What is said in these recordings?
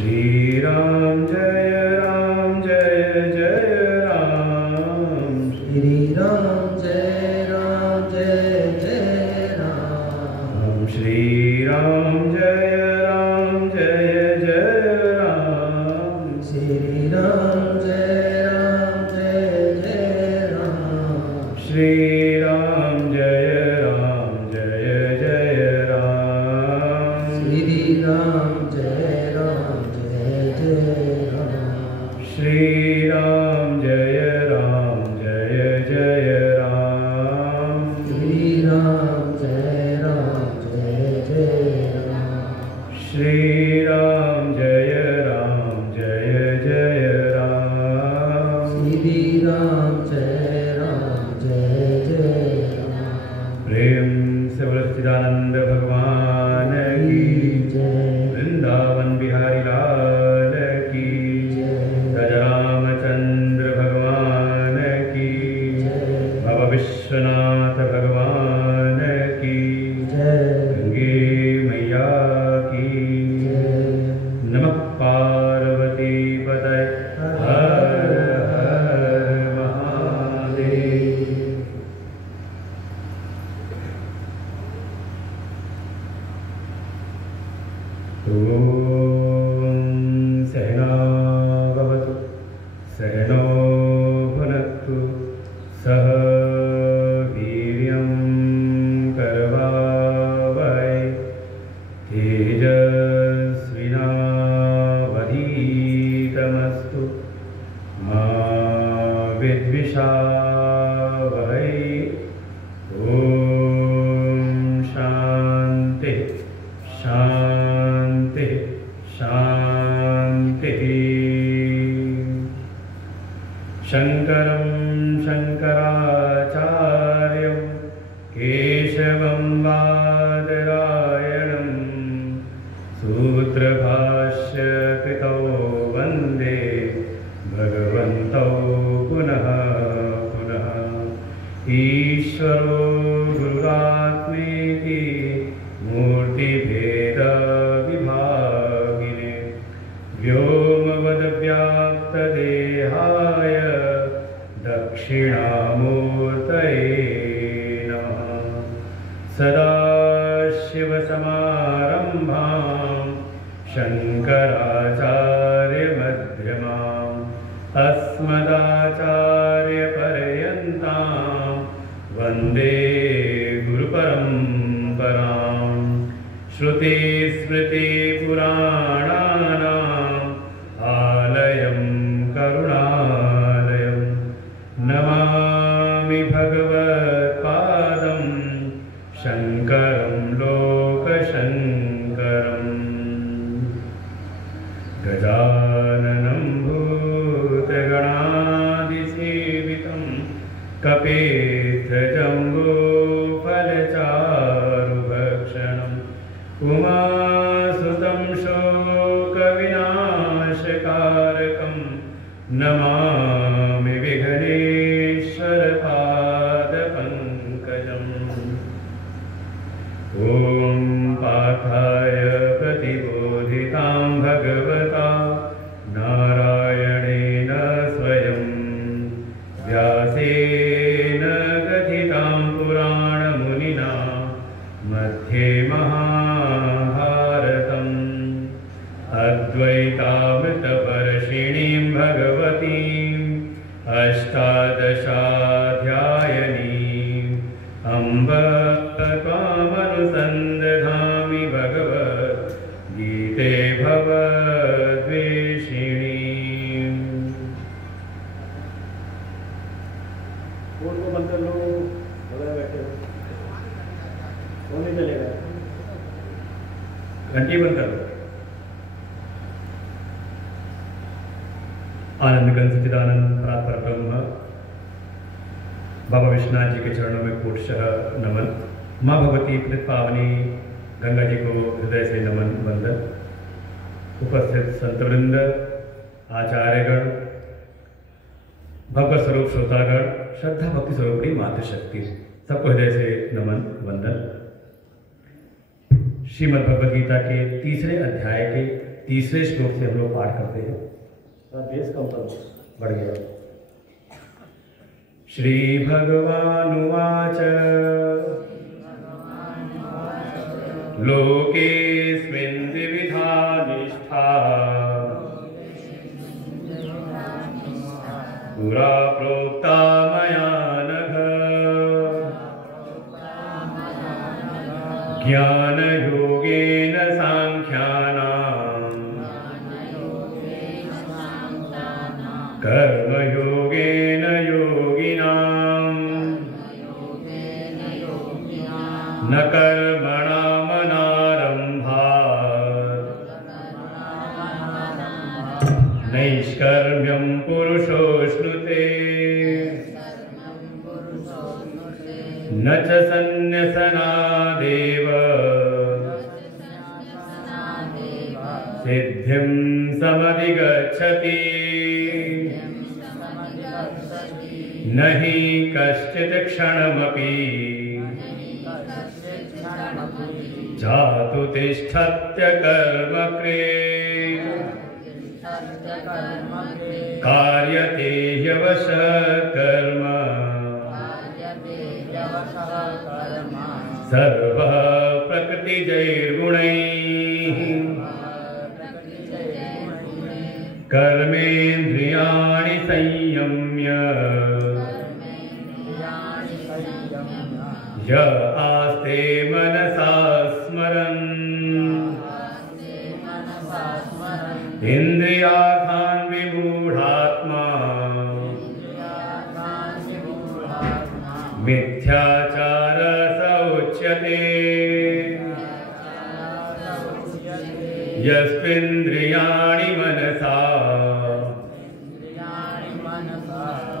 श्री राम जय जय राम। श्री राम जय जय राम। श्री राम जय जय राम। श्री राम जय जय राम। श्री राम जय जय राम। श्री राम जय जय राम। श्री राम जय जय राम। श्री राम जय जय राम। श्री राम जय जय राम। श्री राम जय जय राम। प्रेम से बोलो सच्चिदानंद भगवान की जय। वृंदावन बिहारी लाल की जय। राजा रामचंद्र भगवान की जय। बाबा विश्वनाथ भगवान की जय। गंगे मैया की जय। नमः पार्वती पतये हर हर महादेव। ॐ सहना भवतु सहनो भुनक्तु सह वीर्यं करवावहै तेजस्विनावधीतमस्तु मा विद्विषावहै। ॐ शान्ति शान्ति शान्तिः। शङ्करं शङ्कराचार्यं केशवं बादरायणं सूत्रभाष्यकृतौ वन्दे भगवन्तौ पुनः पुनः। ईश्वरो गुरुरात्मेति मूर्तिभेदविभागिने व्योमवद्व्याप्तदेहाय दक्षिणामूर्तये नमः। सदाशिवसमारम्भां शङ्कराचार्यमध्यमाम् अस्मदाचार्यपर्यन्तां वन्दे गुरुपरम्पराम्। श्रुतिस्मृतिपुराणानाम् आलयं करुणालयं नमामि भगवत्पादं शङ्करं लोकशङ्करम्। गजाननं भूतगणादिसेवितं कपित्थजम्बूफलचारुभक्षणम् उमासुतं शोकविनाशकारकं नमामि विघ्नेश्वरपादपङ्कजम्। ॐ पार्थाय प्रतिबोधितां भगवता नारायणेन स्वयं व्यासेन कथितां पुराणमुनिना मध्ये महाभारतम्। अद्वैतामृतवर्षिणीं भगवतीम् अष्टादशाध्यायिनीम् अम्ब त्वामनुसन्दधामि भगवद्गीते भवद्वेषिणीम्। फोन को बंद कर लो, बगल बैठे हो, फोन नहीं चलेगा। घंटी बंद करो। आनंद घन सच्चिदानंद परात्पर ब्रह्म बाबा विश्वनाथ जी के चरणों में कोटशः नमन। माँ भगवती पतित पावनी गंगा जी को हृदय से नमन वंदन। उपस्थित संतवृंद, आचार्यगण, भगवत स्वरूप श्रोतागण, श्रद्धा भक्ति स्वरूपणी मातृशक्ति, सबको हृदय से नमन वंदन। श्रीमद् भगवद गीता के तीसरे अध्याय के तीसरे श्लोक से हम लोग पाठ करते हैं। बेस कम करो, बढ़ गया। श्री भगवानुवाच लोकेऽस्मिन् द्विविधा निष्ठा पुरा प्रोक्ता मया नघ ज्ञानयोगेन सांख्यानां कर्मयोगेन योगिनां न कर्मणामनारम्भात् नैष्कर्म्यं पुरुषोऽश्नुते न च सन्न्यसनादेव सिद्धिं समधिगच्छति न हि कश्चित् क्षणमपि जातु तिष्ठत्य कर्मकृत् कार्यते ह्यवशः कर्म सर्वः प्रकृतिजैर्गुणैः कर्मेन्द्रियाणि संयम्य य आस्ते मनसा स्मरन् इन्द्रियार्थान् विमूढात्मा मिथ्याचारः स उच्यते यस्त्विन्द्रियाणि मनसा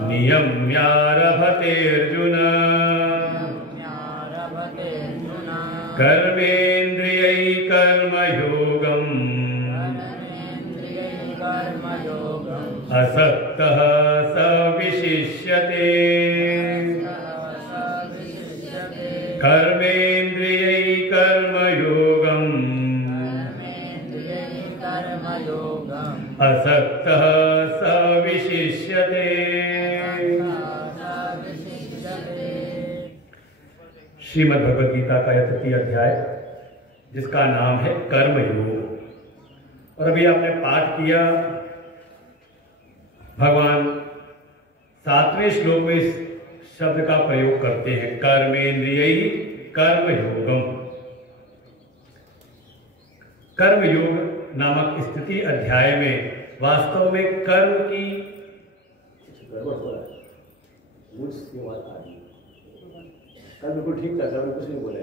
नियम्यारभतेऽर्जुन कर्मेन्द्रियैः कर्मयोगम् असक्तः स विशिष्यते कर्मेन्द्रियैः कर्मयोगम् असक्तः स विशिष्यते। श्रीमद् भगवद गीता का यह तृतीय अध्याय जिसका नाम है कर्मयोग। और अभी आपने पाठ किया, भगवान 7वें श्लोक में इस शब्द का प्रयोग करते हैं, कर्मेन्द्रियैः कर्मयोगम। कर्मयोग नामक स्थिति अध्याय में वास्तव में कर्म की कल बिल्कुल ठीक था, कल कुछ नहीं बोले।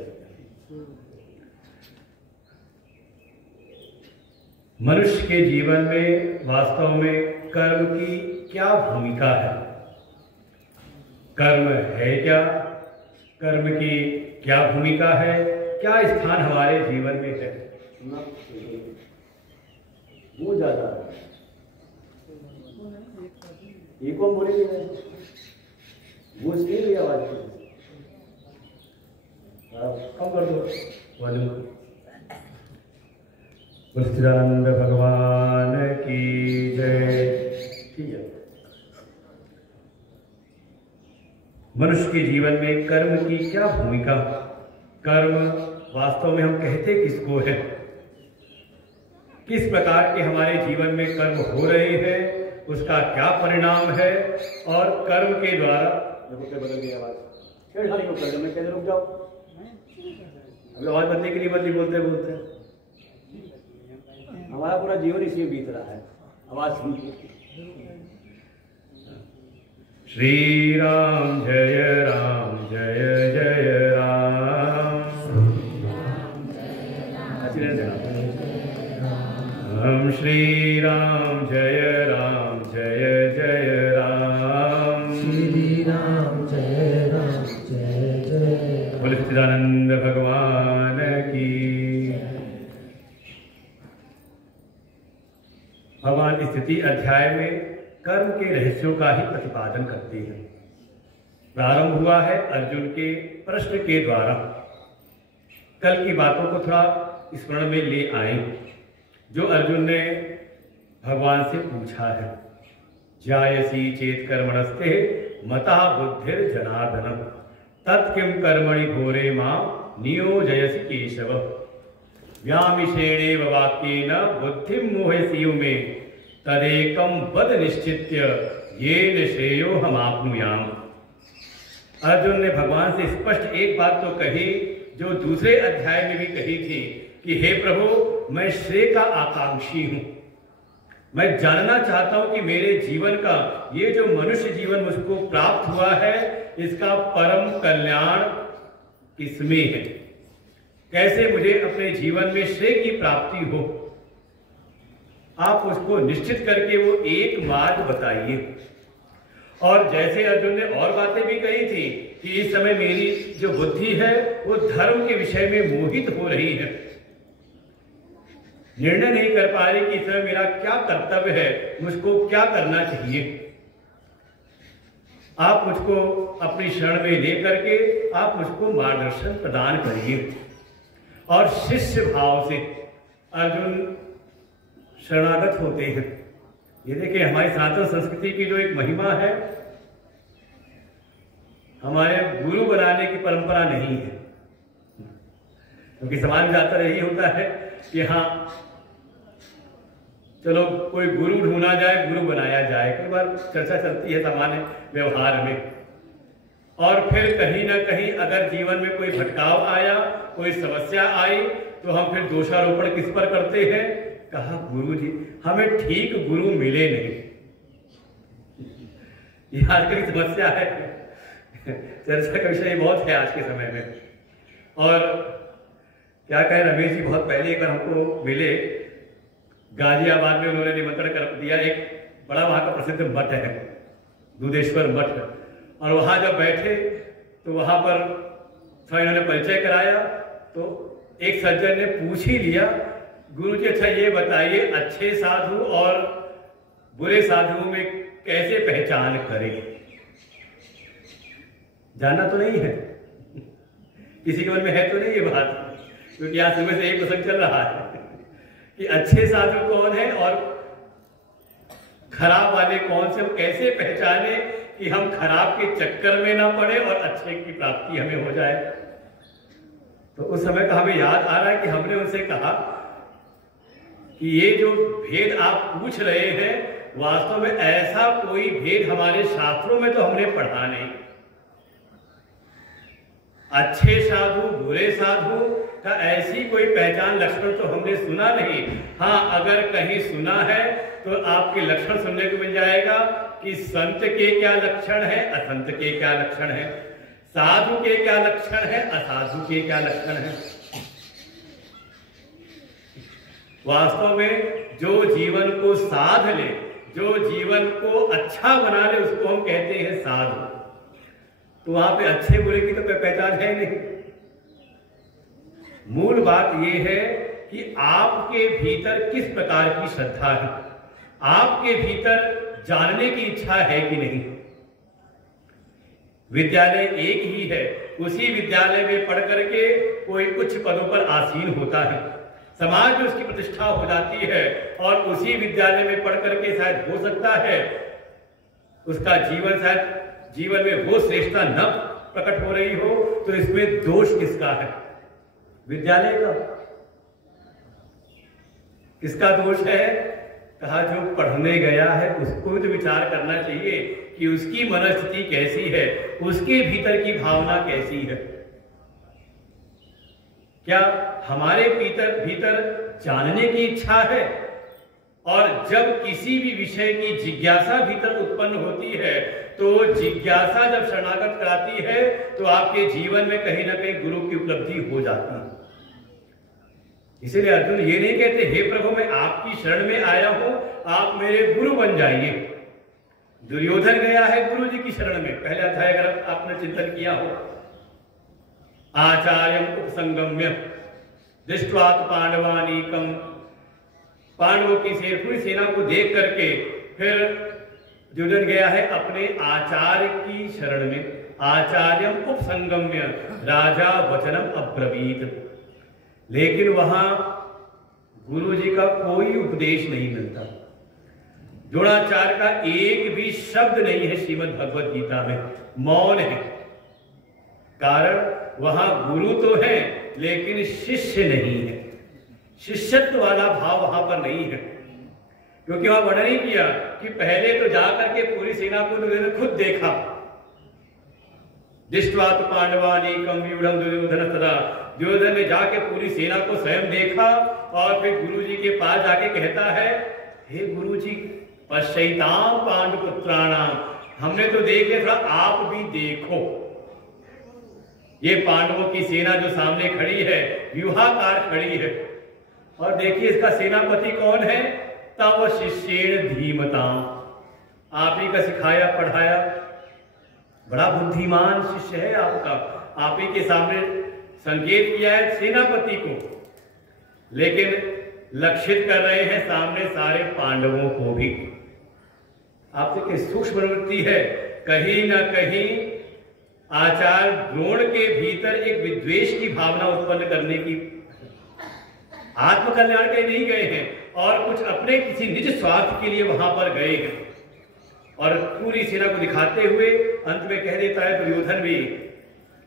मनुष्य के जीवन में वास्तव में कर्म की क्या भूमिका है, कर्म है क्या, कर्म की क्या भूमिका है, क्या स्थान हमारे जीवन में है। वो ज्यादा ये कौन बोलेगी, वो नहीं आवाज कम कर दो वॉल्यूम। सच्चिदानंद भगवान की जय। ठीक है। मनुष्य के जीवन में कर्म की क्या भूमिका, कर्म वास्तव में हम कहते किसको है, किस प्रकार के हमारे जीवन में कर्म हो रहे हैं, उसका क्या परिणाम है, और कर्म के द्वारा बदल गई आवाज। छेड़खानी को कर दो, मैं कहते रुक जाओ। अभी आवाज बदलने के लिए बोलते बोलते हमारा पूरा जीवन इसी में बीत रहा है, आवाज सुन के। श्री राम जय राम जय जय राम। हम श्री राम जय जय राम। श्री राम जय जय। बोले सच्चिदानंद भगवान की। भगवान स्थिति अध्याय में कर्म के रहस्यों का ही प्रतिपादन करते हैं। प्रारंभ हुआ है अर्जुन के प्रश्न के द्वारा। कल की बातों को थोड़ा स्मरण में ले आए। जो अर्जुन ने भगवान से पूछा है। जायसी चेत कर्मणस्ते मता बुद्धिर जनार्दन तत्किम कर्मणि घोरे मां नियोजयसि केशव व्यामिषेणेव वाक्येन बुद्धिं मोहयसीव मे तदेकं वद निश्चित्य येन श्रेयो हमाप्नुयाम। अर्जुन ने भगवान से स्पष्ट एक बात तो कही जो दूसरे अध्याय में भी कही थी कि हे प्रभु, मैं श्रेय का आकांक्षी हूं। मैं जानना चाहता हूं कि मेरे जीवन का ये जो मनुष्य जीवन मुझको प्राप्त हुआ है, इसका परम कल्याण किसमें है, कैसे मुझे अपने जीवन में श्रेय की प्राप्ति हो। आप उसको निश्चित करके वो एक मार्ग बताइए। और जैसे अर्जुन ने और बातें भी कही थी कि इस समय मेरी जो बुद्धि है वो धर्म के विषय में मोहित हो रही है, निर्णय नहीं कर पा रही कि इस समय मेरा क्या कर्तव्य है, मुझको क्या करना चाहिए। आप मुझको अपनी शरण में लेकर के आप मुझको मार्गदर्शन प्रदान करिए। और शिष्य भाव से अर्जुन शरणागत होते हैं। ये देखिए, हमारी सनातन संस्कृति की जो एक महिमा है, हमारे गुरु बनाने की परंपरा नहीं है, क्योंकि समाज में ज्यादातर यही होता है कि हाँ चलो कोई गुरु ढूंढा जाए, गुरु बनाया जाए। कई बार चर्चा चलती है सामान्य व्यवहार में। और फिर कहीं ना कहीं अगर जीवन में कोई भटकाव आया, कोई समस्या आई, तो हम फिर दोषारोपण किस पर करते हैं? कहा गुरु जी, हमें ठीक गुरु मिले नहीं। ये आज की समस्या है, चर्चा का विषय बहुत है आज के समय में। और क्या कहें, रमेश जी बहुत पहले एक बार हमको मिले, गाजियाबाद में उन्होंने निमंत्रण कर दिया। एक बड़ा वहां का प्रसिद्ध मठ है, दूधेश्वर मठ, और वहां जब बैठे तो वहां पर थोड़ा इन्होंने परिचय कराया। तो एक सज्जन ने पूछ ही लिया, गुरु जी अच्छा ये बताइए, अच्छे साधु और बुरे साधुओं में कैसे पहचान करें? जानना तो नहीं है, किसी के मन में है तो नहीं ये बात, क्योंकि आज सुबह से एक प्रसंग चल रहा है कि अच्छे साधु कौन है और खराब वाले कौन से, कैसे पहचाने कि हम खराब के चक्कर में ना पड़े और अच्छे की प्राप्ति हमें हो जाए। तो उस समय का हमें याद आ रहा है कि हमने उनसे कहा कि ये जो भेद आप पूछ रहे हैं, वास्तव में ऐसा कोई भेद हमारे शास्त्रों में तो हमने पढ़ा नहीं। अच्छे साधु बुरे साधु का ऐसी कोई पहचान लक्षण तो हमने सुना नहीं। हाँ, अगर कहीं सुना है तो आपके लक्षण सुनने को मिल जाएगा कि संत के क्या लक्षण है, असंत के क्या लक्षण है, साधु के क्या लक्षण है, असाधु के क्या लक्षण है। वास्तव में जो जीवन को साध ले, जो जीवन को अच्छा बना ले, उसको हम कहते हैं साधु। तो वहां पे अच्छे बुरे की तो कोई पहचान है नहीं। मूल बात यह है कि आपके भीतर किस प्रकार की श्रद्धा है, आपके भीतर जानने की इच्छा है कि नहीं। विद्यालय एक ही है, उसी विद्यालय में पढ़ करके कोई उच्च पदों पर आसीन होता है, समाज में उसकी प्रतिष्ठा हो जाती है, और उसी विद्यालय में पढ़ करके शायद हो सकता है उसका जीवन, शायद जीवन में वो श्रेष्ठता न प्रकट हो रही हो। तो इसमें दोष किसका है? विद्यालय का। किसका दोष है? कहा जो पढ़ने गया है उसको भी तो विचार करना चाहिए कि उसकी मनस्थिति कैसी है, उसके भीतर की भावना कैसी है। क्या हमारे भीतर जानने की इच्छा है? और जब किसी भी विषय की जिज्ञासा भीतर उत्पन्न होती है, तो जिज्ञासा जब शरणागत कराती है, तो आपके जीवन में कहीं ना कहीं गुरु की उपलब्धि हो जाती है। इसीलिए अर्जुन ये नहीं कहते हे प्रभु मैं आपकी शरण में आया हूं, आप मेरे गुरु बन जाइए। दुर्योधन गया है गुरु जी की शरण में, पहले अध्याय अगर आपने चिंतन किया हो। आचार्यम उपसंगम्य दृष्ट्वा पांडवानीकम, पांडवों की पूरी सेना को देख करके फिर दुर्योधन गया है अपने आचार्य की शरण में। आचार्यम उपसंगम्य राजा वचनम अब्रवीत। लेकिन वहां गुरु जी का कोई उपदेश नहीं मिलता, द्रोणाचार्य का एक भी शब्द नहीं है श्रीमद् भगवत गीता में, मौन है। कारण वहां गुरु तो है लेकिन शिष्य नहीं है, शिष्यत्व वाला भाव वहां पर नहीं है। क्योंकि वहां वर्णन ही किया कि पहले तो जाकर के पूरी सेना को उन्होंने खुद देखा, दृष्ट्वा तु पांडवानीकं व्यूढ़ं दुर्योधन तदा, दुर्योधन ने जाके पूरी सेना को स्वयं देखा और फिर गुरु जी के पास जाके कहता है, हे गुरु जी पश्यताम पांडुपुत्राणाम, हमने तो देख लिया, थोड़ा आप भी देखो। ये पांडवों की सेना जो सामने खड़ी है व्यूहाकार खड़ी है, और देखिए इसका सेनापति कौन है, तव शिष्येण धीमताम, आप ही का सिखाया पढ़ाया बड़ा बुद्धिमान शिष्य है आपका, आप ही के सामने संकेत किया है सेनापति को, लेकिन लक्षित कर रहे हैं सामने सारे पांडवों को भी। आप देखिए सूक्ष्म प्रवृत्ति है, कहीं ना कहीं आचार्य द्रोण के भीतर एक विद्वेष की भावना उत्पन्न करने की, आत्मकल्याण के नहीं गए हैं और कुछ अपने किसी निज स्वार्थ के लिए वहां पर गए हैं, और पूरी सेना को दिखाते हुए अंत में कह देता है दुर्योधन भी,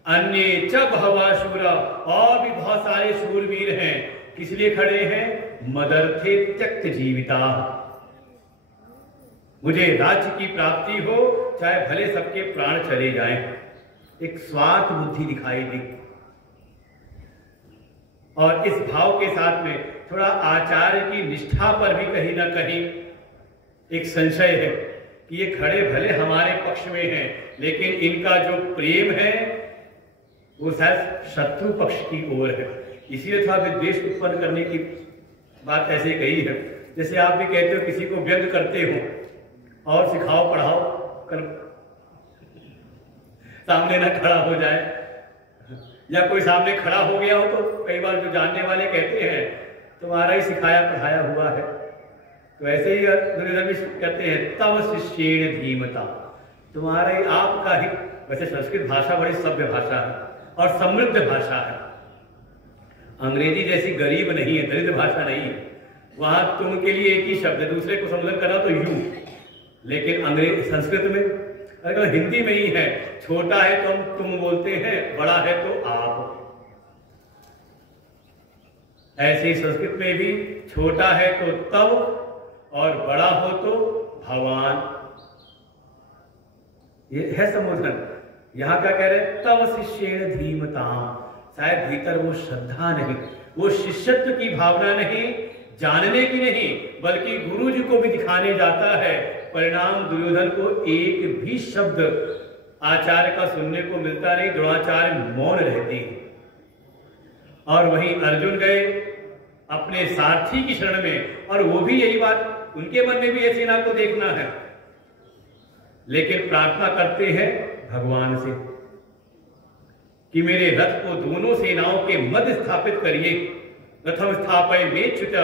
अन्य च बहवा शूरा, और भी बहुत सारे शूरवीर हैं, किस लिए खड़े हैं, मदर्थे त्यक्त जीविता, मुझे राज्य की प्राप्ति हो चाहे भले सबके प्राण चले जाएं। एक स्वार्थ बुद्धि दिखाई दी, और इस भाव के साथ में थोड़ा आचार्य की निष्ठा पर भी कहीं ना कहीं एक संशय है कि ये खड़े भले हमारे पक्ष में हैं, लेकिन इनका जो प्रेम है वो शायद शत्रु पक्ष की ओर है, इसीलिए थोड़ा विद्वेष उत्पन्न करने की बात ऐसे कही है। जैसे आप भी कहते हो किसी को व्यंग करते हो और सिखाओ पढ़ाओ कर सामने ना खड़ा हो जाए, या कोई सामने खड़ा हो गया हो तो कई बार जो जानने वाले कहते हैं तुम्हारा ही सिखाया पढ़ाया हुआ है, तो ऐसे ही दुर्योधन भी कहते हैं तव शिष्येण धीमता, तुम्हारे आपका ही। वैसे संस्कृत भाषा बड़ी सभ्य भाषा है और समृद्ध भाषा है, अंग्रेजी जैसी गरीब नहीं है, दरिद्र भाषा नहीं है। वहां तुम के लिए एक ही शब्द है, दूसरे को संबोधन करा तो यू, लेकिन अंग्रेजी संस्कृत में अगर हिंदी में ही है, छोटा है तो हम तुम बोलते हैं, बड़ा है तो आप। ऐसे ही संस्कृत में भी छोटा है तो तव और बड़ा हो तो भगवान, ये है संबोधन। यहां क्या कह रहे हैं, तव शिष्येण धीमताम, शायद भीतर वो श्रद्धा नहीं, वो शिष्यत्व की भावना नहीं, जानने की नहीं, बल्कि गुरु जी को भी दिखाने जाता है। परिणाम दुर्योधन को एक भी शब्द आचार्य का सुनने को मिलता नहीं, द्रोणाचार्य मौन रहते हैं। और वहीं अर्जुन गए अपने सारथी की शरण में, और वो भी यही बात, उनके मन में भी ये सेना को देखना है, लेकिन प्रार्थना करते हैं भगवान से कि मेरे रथ को दोनों सेनाओं के मध्य स्थापित करिए, रथम स्थापय मेच्युत,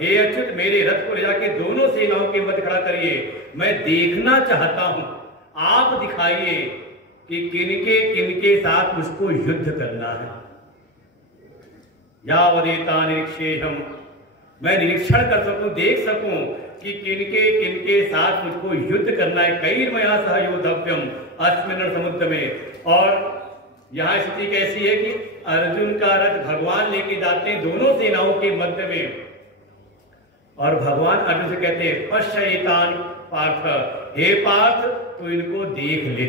हे अच्युत मेरे रथ को ले जाके दोनों सेनाओं के मध्य खड़ा करिए, मैं देखना चाहता हूं, आप दिखाइए कि किनके किनके साथ मुझको युद्ध करना है। यावदेता निरीक्षेयम्, मैं निरीक्षण कर सकूं, देख सकूं कि किनके किनके साथ मुझको युद्ध करना है। कैर्मया सह योद्धव्यम अस्मिन् समुद्र में। और यहां स्थिति कैसी है कि अर्जुन का रथ भगवान लेके जाते हैं दोनों सेनाओं के मध्य में, और भगवान अर्जुन से कहते हैं पश्येतान पार्थ, हे पार्थ तो इनको देख ले।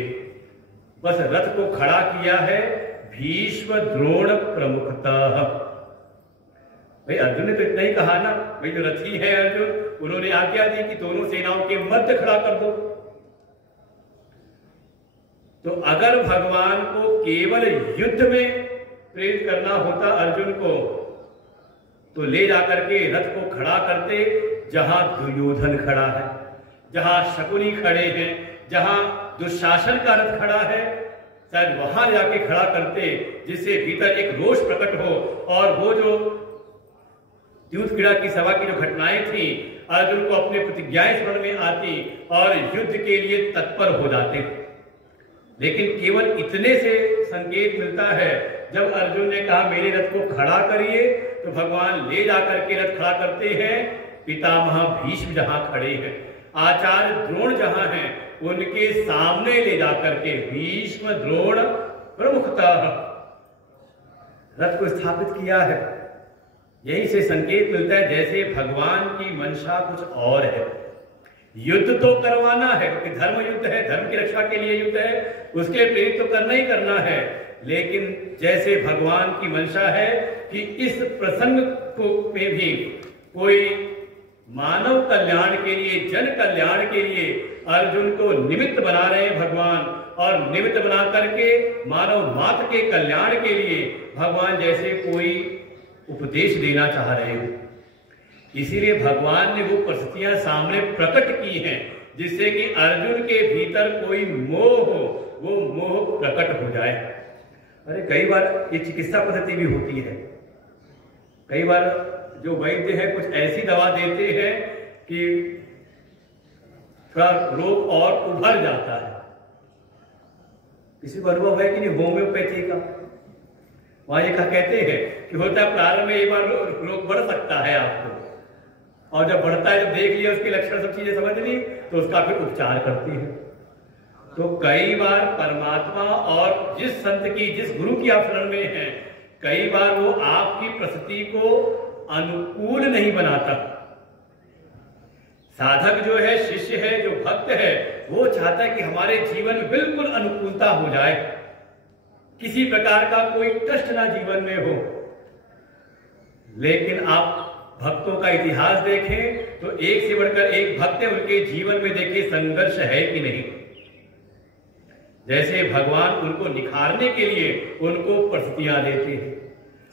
बस रथ को खड़ा किया है भीष्म द्रोण प्रमुखतः। भाई अर्जुन ने तो इतना ही कहा ना, भाई जो रथी है अर्जुन, उन्होंने आज्ञा दी कि दोनों सेनाओं के मध्य खड़ा कर दो। तो अगर भगवान को केवल युद्ध में प्रेरित करना होता अर्जुन को, तो ले जाकर के रथ को खड़ा करते जहां दुर्योधन खड़ा है, जहां शकुनी खड़े हैं, जहां दुशासन का रथ खड़ा है, शायद वहां जाके खड़ा करते, जिससे भीतर एक रोष प्रकट हो, और वो जो युद्ध क्रीड़ा की सभा की जो घटनाएं थी, अर्जुन को अपने प्रतिज्ञाएं स्मरण में आती और युद्ध के लिए तत्पर हो जाते। लेकिन केवल इतने से संकेत मिलता है जब अर्जुन ने कहा मेरे रथ को खड़ा करिए, तो भगवान ले जाकर के रथ खड़ा करते हैं। पितामह भीष्म जहां खड़े हैं, आचार्य द्रोण जहां हैं, उनके सामने ले जाकर के भीष्म द्रोण प्रमुखतः रथ को स्थापित किया है। यही से संकेत मिलता है जैसे भगवान की मंशा कुछ और है। युद्ध तो करवाना है, क्योंकि धर्म युद्ध है, धर्म की रक्षा के लिए युद्ध है, उसके प्रेरित तो करना ही करना है। लेकिन जैसे भगवान की मंशा है कि इस प्रसंग को में भी कोई मानव कल्याण के लिए, जन कल्याण के लिए अर्जुन को निमित्त बना रहे हैं भगवान, और निमित्त बना करके मानव मात्र के कल्याण के लिए भगवान जैसे कोई उपदेश देना चाह रहे हो। इसीलिए भगवान ने वो परिस्थितियां सामने प्रकट की हैं जिससे कि अर्जुन के भीतर कोई मोह हो, वो मोह प्रकट हो जाए। अरे कई बार ये चिकित्सा पद्धति भी होती है। कई बार जो वैद्य है कुछ ऐसी दवा देते हैं कि थोड़ा रोग और उभर जाता है। किसी को अनुभव है कि नहीं होम्योपैथी का? वहां ये कहते हैं कि होता है प्रारंभ में एक बार रोग बढ़ सकता है आपको, और जब बढ़ता है, जब देख लिया उसके लक्षण सब चीजें समझ ली, तो उसका फिर उपचार करती है। तो कई बार परमात्मा और जिस संत की, जिस गुरु की आप शरण में हैं, कई बार वो आपकी परिस्थिति को अनुकूल नहीं बनाता। साधक जो है, शिष्य है, जो भक्त है, वो चाहता है कि हमारे जीवन में बिल्कुल अनुकूलता हो जाए, किसी प्रकार का कोई कष्ट ना जीवन में हो। लेकिन आप भक्तों का इतिहास देखें तो एक से बढ़कर एक भक्त है, उनके जीवन में देखिए संघर्ष है कि नहीं। जैसे भगवान उनको निखारने के लिए उनको परिस्थितियां देते हैं।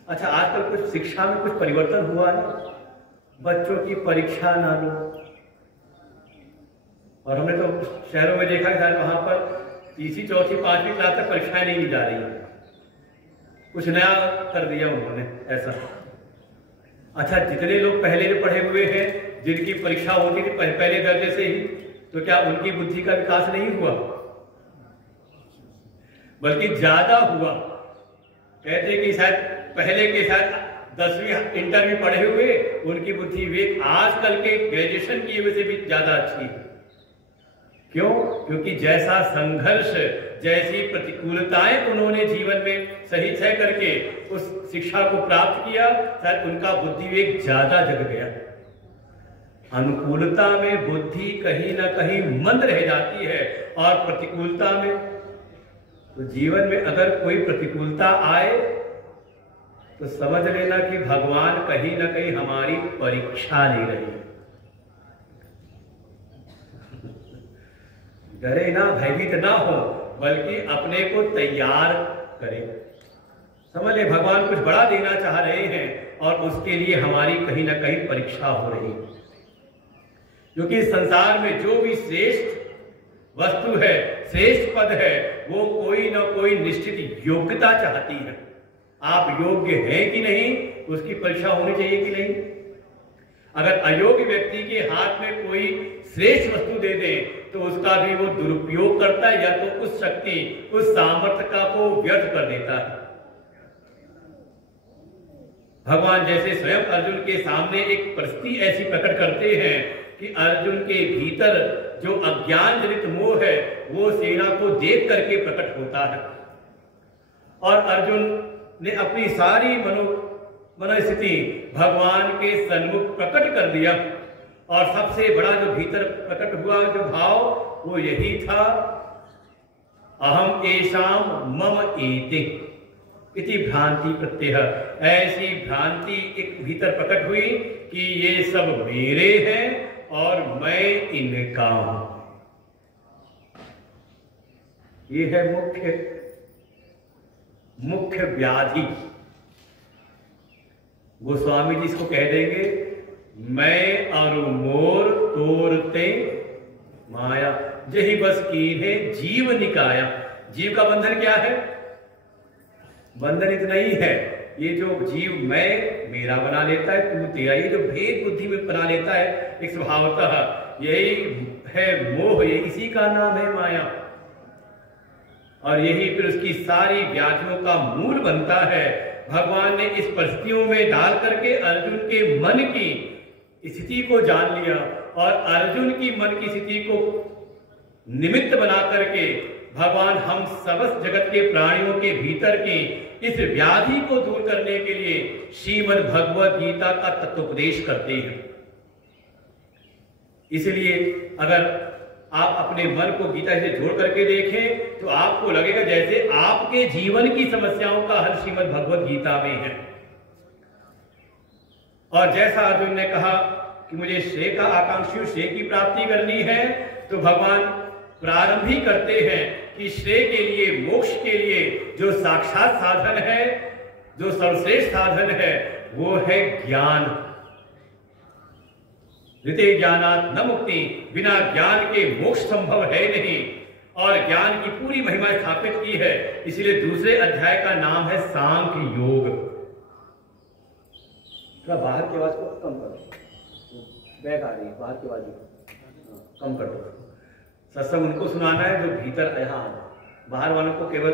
अच्छा, आजकल कुछ शिक्षा में कुछ परिवर्तन हुआ है, बच्चों की परीक्षा ना लो, और हमने तो शहरों में देखा है वहां पर तीसरी, चौथी, पांचवी क्लास तक परीक्षाएं नहीं ली जा रही है। कुछ नया कर दिया उन्होंने ऐसा। अच्छा, जितने लोग पहले जो पढ़े हुए हैं, जिनकी परीक्षा होती थी पहले दर्जे से ही, तो क्या उनकी बुद्धि का विकास नहीं हुआ? बल्कि ज्यादा हुआ। कहते कि शायद पहले के शायद 10वीं इंटर में पढ़े हुए, उनकी बुद्धि विवेक आजकल के ग्रेजुएशन किए हुए से भी ज्यादा अच्छी है। क्यों? क्योंकि जैसा संघर्ष, जैसी प्रतिकूलताएं उन्होंने जीवन में सही तय करके उस शिक्षा को प्राप्त किया, शायद उनका बुद्धि विवेक ज्यादा जग गया। अनुकूलता में बुद्धि कहीं ना कहीं मंद रह जाती है, और प्रतिकूलता में, तो जीवन में अगर कोई प्रतिकूलता आए तो समझ लेना कि भगवान कहीं ना कहीं हमारी परीक्षा ले रही है। डरे ना, भयभीत ना हो, बल्कि अपने को तैयार करें। समझ ले भगवान कुछ बड़ा देना चाह रहे हैं, और उसके लिए हमारी कहीं ना कहीं परीक्षा हो रही है। क्योंकि संसार में जो भी श्रेष्ठ वस्तु है, श्रेष्ठ पद है, वो कोई ना कोई निश्चित योग्यता चाहती है। आप योग्य हैं कि नहीं, उसकी परीक्षा होनी चाहिए कि नहीं। अगर अयोग्य व्यक्ति के हाथ में कोई श्रेष्ठ वस्तु दे दे, तो उसका भी वो दुरुपयोग करता है, या तो उस शक्ति, उस सामर्थ्य का को व्यर्थ कर देता है। भगवान जैसे स्वयं अर्जुन के सामने एक परिस्थिति ऐसी प्रकट करते हैं कि अर्जुन के भीतर जो अज्ञान जनित मोह है, वो सेना को देख करके प्रकट होता है। और अर्जुन ने अपनी सारी मनोस्थिति भगवान के सन्मुख प्रकट कर दिया, और सबसे बड़ा जो भीतर प्रकट हुआ जो भाव, वो यही था, अहम एषाम मम एते इति भ्रांति प्रत्यय। ऐसी भ्रांति एक भीतर प्रकट हुई कि ये सब मेरे हैं और मैं इनका हूं। ये है मुख्य व्याधि। गोस्वामी जी इसको कह देंगे, मैं और मोर तोरते माया, जही बस कीन्हे जीव निकाया। जीव का बंधन क्या है? बंधन इतना ही है, ये जो जीव मैं मेरा बना लेता है, तू तेरा, ये जो भेद बुद्धि में बना लेता है एक स्वभावतः, यही है मोह, ये इसी का नाम है माया। और यही फिर उसकी सारी व्याधियों का मूल बनता है। भगवान ने इस परिस्थितियों में डाल करके अर्जुन के मन की स्थिति को जान लिया और अर्जुन की मन की स्थिति को निमित्त बना करके भगवान हम समस्त जगत के प्राणियों के भीतर की इस व्याधि को दूर करने के लिए श्रीमद् भगवद गीता का तत्वोपदेश करते हैं। इसलिए अगर आप अपने मन को गीता से जोड़ करके देखें तो आपको लगेगा जैसे आपके जीवन की समस्याओं का हल श्रीमद् भगवद गीता में है। और जैसा अर्जुन ने कहा कि मुझे श्रेय का आकांक्षी श्रेय की प्राप्ति करनी है, तो भगवान प्रारंभ ही करते हैं कि श्रेय के लिए, मोक्ष के लिए जो साक्षात साधन है, जो सर्वश्रेष्ठ साधन है, वो है ज्ञान। ऋते ज्ञानात् न मुक्ति, बिना ज्ञान के मोक्ष संभव है नहीं। और ज्ञान की पूरी महिमा स्थापित की है, इसलिए दूसरे अध्याय का नाम है सांख्य योग। थोड़ा बाहर की आवाज को कम करो, बैग आ रही है, बाहर की आवाज कम कर दो। सत्संग उनको सुनाना है जो भीतर, यहाँ बाहर वालों को केवल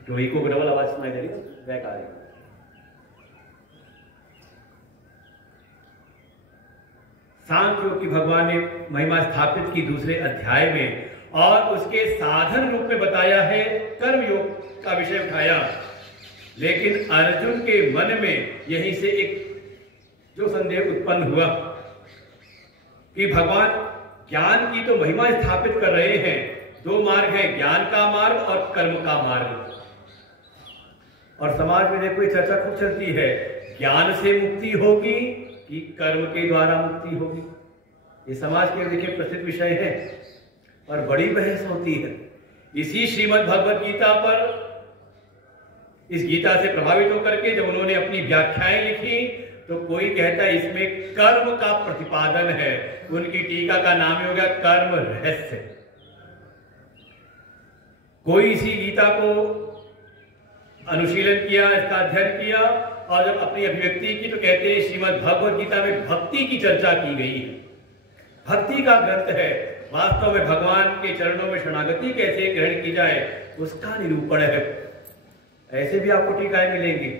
जो इको डबल आवाज सुनाई दे रही है, बैक आ रही है। सांख्य योग की भगवान ने महिमा स्थापित की दूसरे अध्याय में, और उसके साधन रूप में बताया है, कर्म योग का विषय उठाया। लेकिन अर्जुन के मन में यहीं से एक जो संदेह उत्पन्न हुआ कि भगवान ज्ञान की तो महिमा स्थापित कर रहे हैं, दो मार्ग है, ज्ञान का मार्ग और कर्म का मार्ग। और समाज में देखो ये चर्चा खूब चलती है, ज्ञान से मुक्ति होगी कि कर्म के द्वारा मुक्ति होगी। ये समाज के देखिए प्रसिद्ध विषय है और बड़ी बहस होती है। इसी श्रीमद् भगवद गीता पर, इस गीता से प्रभावित होकर के जब उन्होंने अपनी व्याख्याएं लिखी, तो कोई कहता है इसमें कर्म का प्रतिपादन है। उनकी टीका का नाम ही हो गया कर्म रहस्य। कोई इसी गीता को अनुशीलन किया, इसका अध्ययन किया, और जब अपनी अभिव्यक्ति की तो कहते हैं श्रीमद् भगवद गीता में भक्ति की चर्चा की गई है। भक्ति का ग्रंथ है, वास्तव में भगवान के चरणों में शरणागति कैसे ग्रहण की जाए उसका निरूपण है। ऐसे भी आपको टीकाएं मिलेंगी,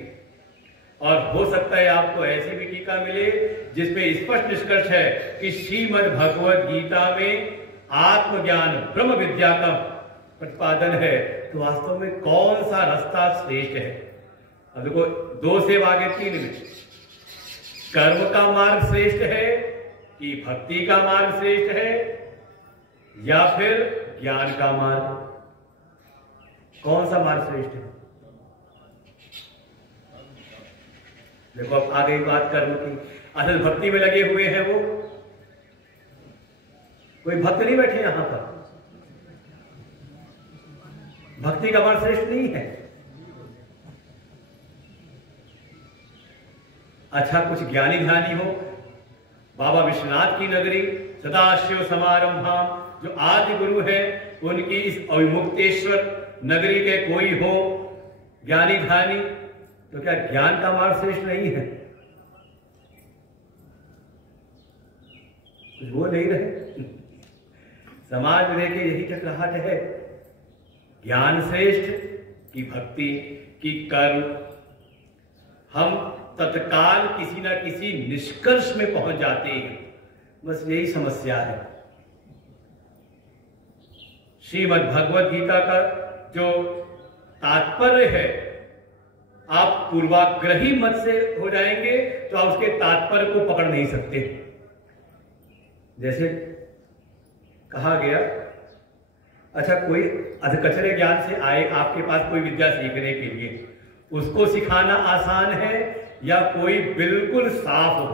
और हो सकता है आपको ऐसी भी टीका मिले जिसमें स्पष्ट निष्कर्ष है कि श्रीमद् भगवद गीता में आत्मज्ञान ब्रह्म विद्या का प्रतिपादन है। तो वास्तव में कौन सा रास्ता श्रेष्ठ है? अब देखो, 2 से आगे 3 में कर्म का मार्ग श्रेष्ठ है कि भक्ति का मार्ग श्रेष्ठ है या फिर ज्ञान का मार्ग? कौन सा मार्ग श्रेष्ठ है? देखो अब आ गई बात कर्म की। असल भक्ति में लगे हुए हैं वो, कोई भक्त नहीं बैठे यहां पर। भक्ति का मार्ग श्रेष्ठ नहीं है। अच्छा, कुछ ज्ञानी ध्यानी हो, बाबा विश्वनाथ की नगरी सदाशिव समारंभा जो आदि गुरु है, उनकी इस अविमुक्तेश्वर नगरी के कोई हो ज्ञानी ध्यानी, तो क्या ज्ञान का मार्ग श्रेष्ठ नहीं है? कुछ वो नहीं रहे। समाज में देखिए यही टकराहट है, ज्ञान श्रेष्ठ की भक्ति की कर्म। हम तत्काल किसी ना किसी निष्कर्ष में पहुंच जाते हैं, बस यही समस्या है। श्रीमद् भगवद गीता का जो तात्पर्य है, आप पूर्वाग्रही मत से हो जाएंगे तो आप उसके तात्पर्य को पकड़ नहीं सकते। जैसे कहा गया, अच्छा कोई अधकचरे ज्ञान से आए आपके पास कोई विद्या सीखने के लिए, उसको सिखाना आसान है या कोई बिल्कुल साफ हो?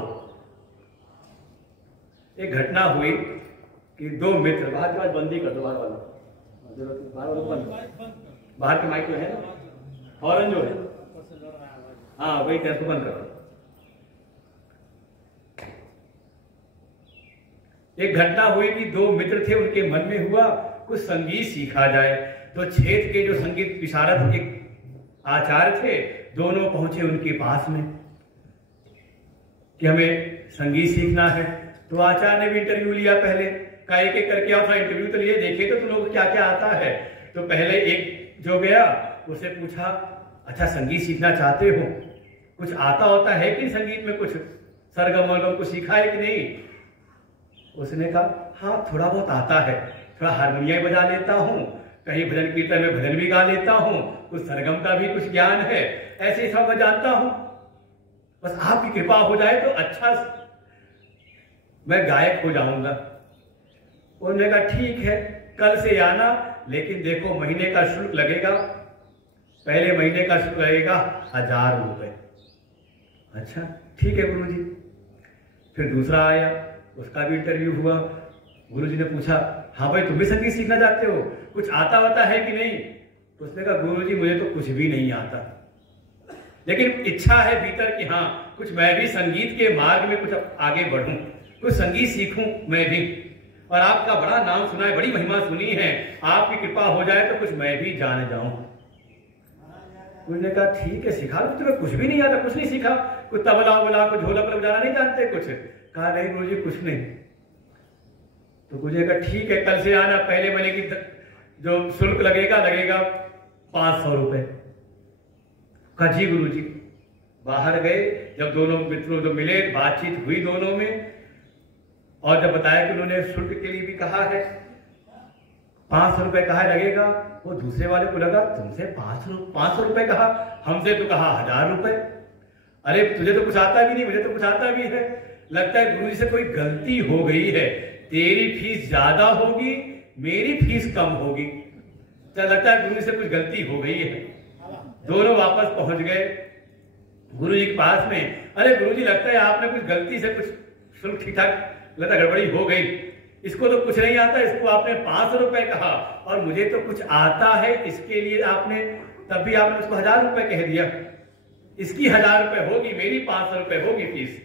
एक घटना हुई कि 2 मित्र, बाहर के बाद बंदी कर दो, बाहर वालों बंद, बाहर के माइक में है ना, हॉर्न जो है, हाँ वही कैसे बंद करो। एक घटना हुई कि 2 मित्र थे, उनके मन में हुआ कुछ संगीत सीखा जाए। तो क्षेत्र के जो संगीत विशारद एक आचार्य थे, दोनों पहुंचे उनके पास में कि हमें संगीत सीखना है। तो आचार्य ने भी इंटरव्यू लिया पहले का एक एक करके आप इंटरव्यू तो लिए, देखे तो तुम लोग क्या क्या आता है। तो पहले एक जो गया उससे पूछा, अच्छा संगीत सीखना चाहते हो, कुछ आता होता है कि संगीत में कुछ सरगम वरगम कुछ सीखा है कि नहीं। उसने कहा हाँ थोड़ा बहुत आता है, थोड़ा हारमोनियम बजा लेता हूँ, कहीं भजन कीर्तन में भजन भी गा लेता हूँ, कुछ सरगम का भी कुछ ज्ञान है, ऐसे ही सब मैं जानता हूँ, बस आपकी कृपा हो जाए तो अच्छा मैं गायक हो जाऊंगा। उन्होंने कहा ठीक है कल से आना, लेकिन देखो महीने का शुल्क लगेगा, पहले महीने का शुल्क लगेगा 1000 रुपए। अच्छा ठीक है गुरुजी। फिर दूसरा आया, उसका भी इंटरव्यू हुआ। गुरुजी ने पूछा हाँ भाई तुम भी संगीत सीखना चाहते हो, कुछ आता होता है कि नहीं। तो उसने कहा गुरुजी मुझे तो कुछ भी नहीं आता, लेकिन इच्छा है भीतर कि हाँ कुछ मैं भी संगीत के मार्ग में कुछ आगे बढ़ूं, कुछ संगीत सीखूं मैं भी। और आपका बड़ा नाम सुना है, बड़ी महिमा सुनी है, आपकी कृपा हो जाए तो कुछ मैं भी जान जाऊं। उसने कहा ठीक है सिखा लो, तुम्हें कुछ भी नहीं आता, कुछ नहीं सीखा, कुछ तबला वबला कुछ ढोलक बजाना नहीं जानते कुछ। कहा नहीं गुरुजी कुछ नहीं। तो गुरुजी कहा ठीक है कल से आना, पहले महीने की जो शुल्क लगेगा 500 रुपए। कहा जी गुरुजी। बाहर गए, जब दोनों मित्रों जो मिले, बातचीत हुई दोनों में, और जब बताया कि उन्होंने शुल्क के लिए भी कहा है 500 रुपए कहा लगेगा, वो दूसरे वाले को लगा तुमसे 500 रुपए कहा, हमसे तो कहा 1000 रुपए। अरे तुझे तो कुछ आता भी नहीं, मुझे तो कुछ आता भी है, लगता है गुरुजी से कोई गलती हो गई है, तेरी फीस ज्यादा होगी मेरी फीस कम होगी, तो लगता है गुरुजी से कुछ गलती हो गई है। दोनों वापस पहुंच गए गुरुजी के पास में। अरे गुरुजी लगता है आपने कुछ गलती से कुछ शुल्क ठीक ठाक लगता गड़बड़ी हो गई, इसको तो कुछ नहीं आता, इसको आपने 500 रुपए कहा और मुझे तो कुछ आता है, इसके लिए आपने तब भी आपने उसको 1000 रुपए कह दिया, इसकी 1000 रुपए होगी, मेरी 500 रुपए होगी फीस।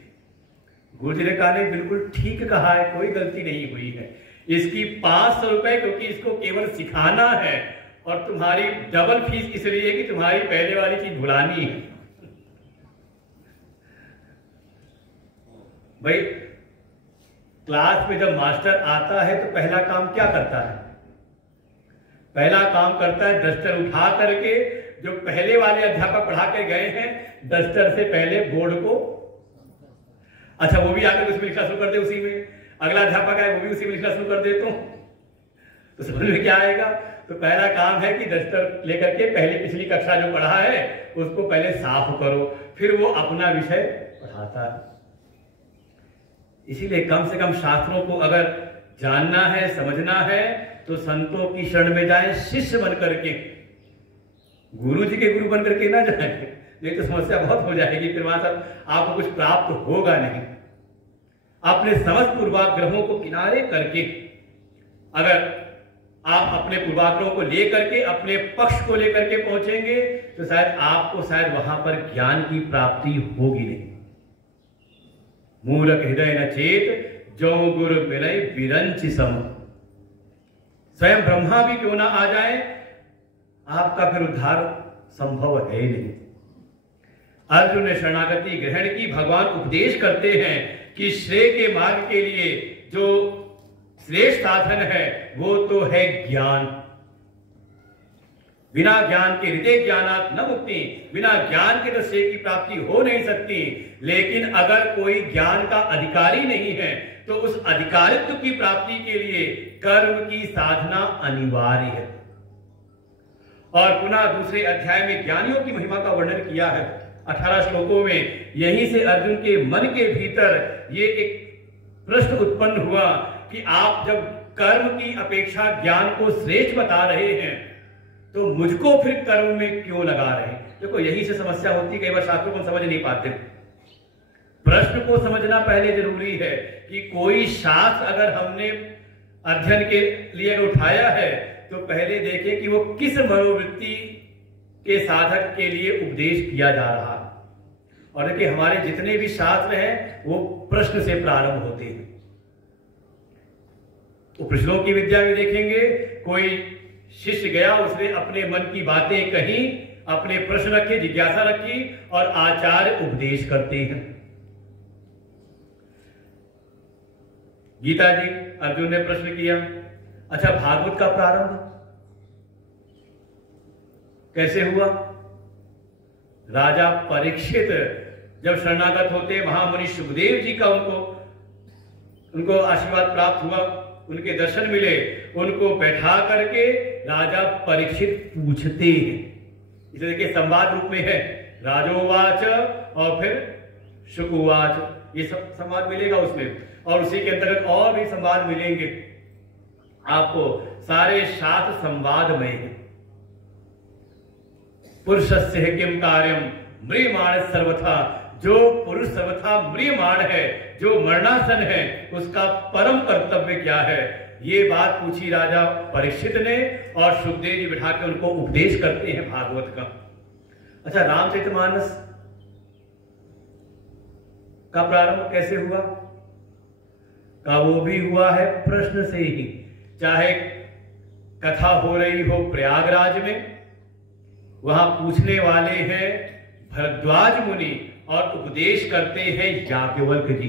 गुरुजी ने कहा नहीं बिल्कुल ठीक कहा है, कोई गलती नहीं हुई है, इसकी 500 रुपए क्योंकि इसको केवल सिखाना है, और तुम्हारी डबल फीस इसलिए कि तुम्हारी पहले वाली चीज भुलानी है। भाई क्लास में जब मास्टर आता है तो पहला काम क्या करता है? पहला काम करता है डस्टर उठा करके, जो पहले वाले अध्यापक पढ़ा के गए हैं डस्टर से पहले बोर्ड को, अच्छा वो भी आकर उसमें लिखना शुरू कर दे, उसी में अगला अध्यापक है वो भी उसी में लिखना शुरू कर दे, तो समझ में क्या आएगा? तो पहला काम है कि डस्टर लेकर के पहले पिछली कक्षा जो पढ़ा है उसको पहले साफ करो, फिर वो अपना विषय पढ़ाता है। इसीलिए कम से कम शास्त्रों को अगर जानना है, समझना है, तो संतों की शरण में जाए, शिष्य बन करके, गुरु जी के गुरु बन करके ना जाए, नहीं तो समस्या बहुत हो जाएगी, फिर वहां तक आपको कुछ प्राप्त होगा नहीं। अपने समस्त पूर्वाग्रहों को किनारे करके अगर आप अपने पूर्वाग्रहों को लेकर के अपने पक्ष को लेकर के पहुंचेंगे तो शायद आपको वहां पर ज्ञान की प्राप्ति होगी नहीं। मूलक हृदय न चेत जो गुरु मिलय विरंचि सम। स्वयं ब्रह्मा भी क्यों ना आ जाए, आपका फिर उद्धार संभव है नहीं। अर्जुन ने शरणागति ग्रहण की, भगवान उपदेश करते हैं कि श्रेय के मार्ग के लिए जो श्रेष्ठ साधन है वो तो है ज्ञान। बिना ज्ञान के हृदय ज्ञानात् न मुक्ति, बिना ज्ञान के तो श्रेय की प्राप्ति हो नहीं सकती। लेकिन अगर कोई ज्ञान का अधिकारी नहीं है तो उस अधिकारित्व की प्राप्ति के लिए कर्म की साधना अनिवार्य है। और पुनः दूसरे अध्याय में ज्ञानियों की महिमा का वर्णन किया है 18 श्लोकों में। यहीं से अर्जुन के मन के भीतर ये एक प्रश्न उत्पन्न हुआ कि आप जब कर्म की अपेक्षा ज्ञान को श्रेष्ठ बता रहे हैं तो मुझको फिर कर्म में क्यों लगा रहे हैं? देखो यही से समस्या होती है, कई बार शास्त्रों को समझ नहीं पाते। प्रश्न को समझना पहले जरूरी है कि कोई शास्त्र अगर हमने अध्ययन के लिए उठाया है तो पहले देखें कि वो किस मनोवृत्ति के साधक के लिए उपदेश किया जा रहा है। और देखिए हमारे जितने भी शास्त्र हैं वो प्रश्न से प्रारंभ होते हैं। तो प्रश्नों की विद्या में देखेंगे, कोई शिष्य गया, उसने अपने मन की बातें कही, अपने प्रश्न रखे, जिज्ञासा रखी, और आचार्य उपदेश करते हैं। गीता जी, अर्जुन ने प्रश्न किया। अच्छा, भागवत का प्रारंभ कैसे हुआ? राजा परीक्षित जब शरणागत होते, महामुनि सुखदेव जी का उनको आशीर्वाद प्राप्त हुआ, उनके दर्शन मिले, उनको बैठा करके राजा परीक्षित पूछते हैं। इसे देखिए, संवाद रूप में है, राजोवाच और फिर शुकुवाच, ये सब संवाद मिलेगा उसमें, और उसी के अंतर्गत और भी संवाद मिलेंगे आपको। सारे शास्त्र संवादमय है। पुरुषस्य किम कार्यम म्रियमाण सर्वथा, जो पुरुष सर्वथा म्रियमाण है, जो मरणासन है, उसका परम कर्तव्य क्या है? ये बात पूछी राजा परीक्षित ने, और सुखदेव जी बिठा के उनको उपदेश करते हैं भागवत का। अच्छा, रामचरितमानस का प्रारंभ कैसे हुआ? का वो भी हुआ है प्रश्न से ही। चाहे कथा हो रही हो प्रयागराज में, वहां पूछने वाले हैं भरद्वाज मुनि और उपदेश करते हैं याज्ञवल्क्य जी।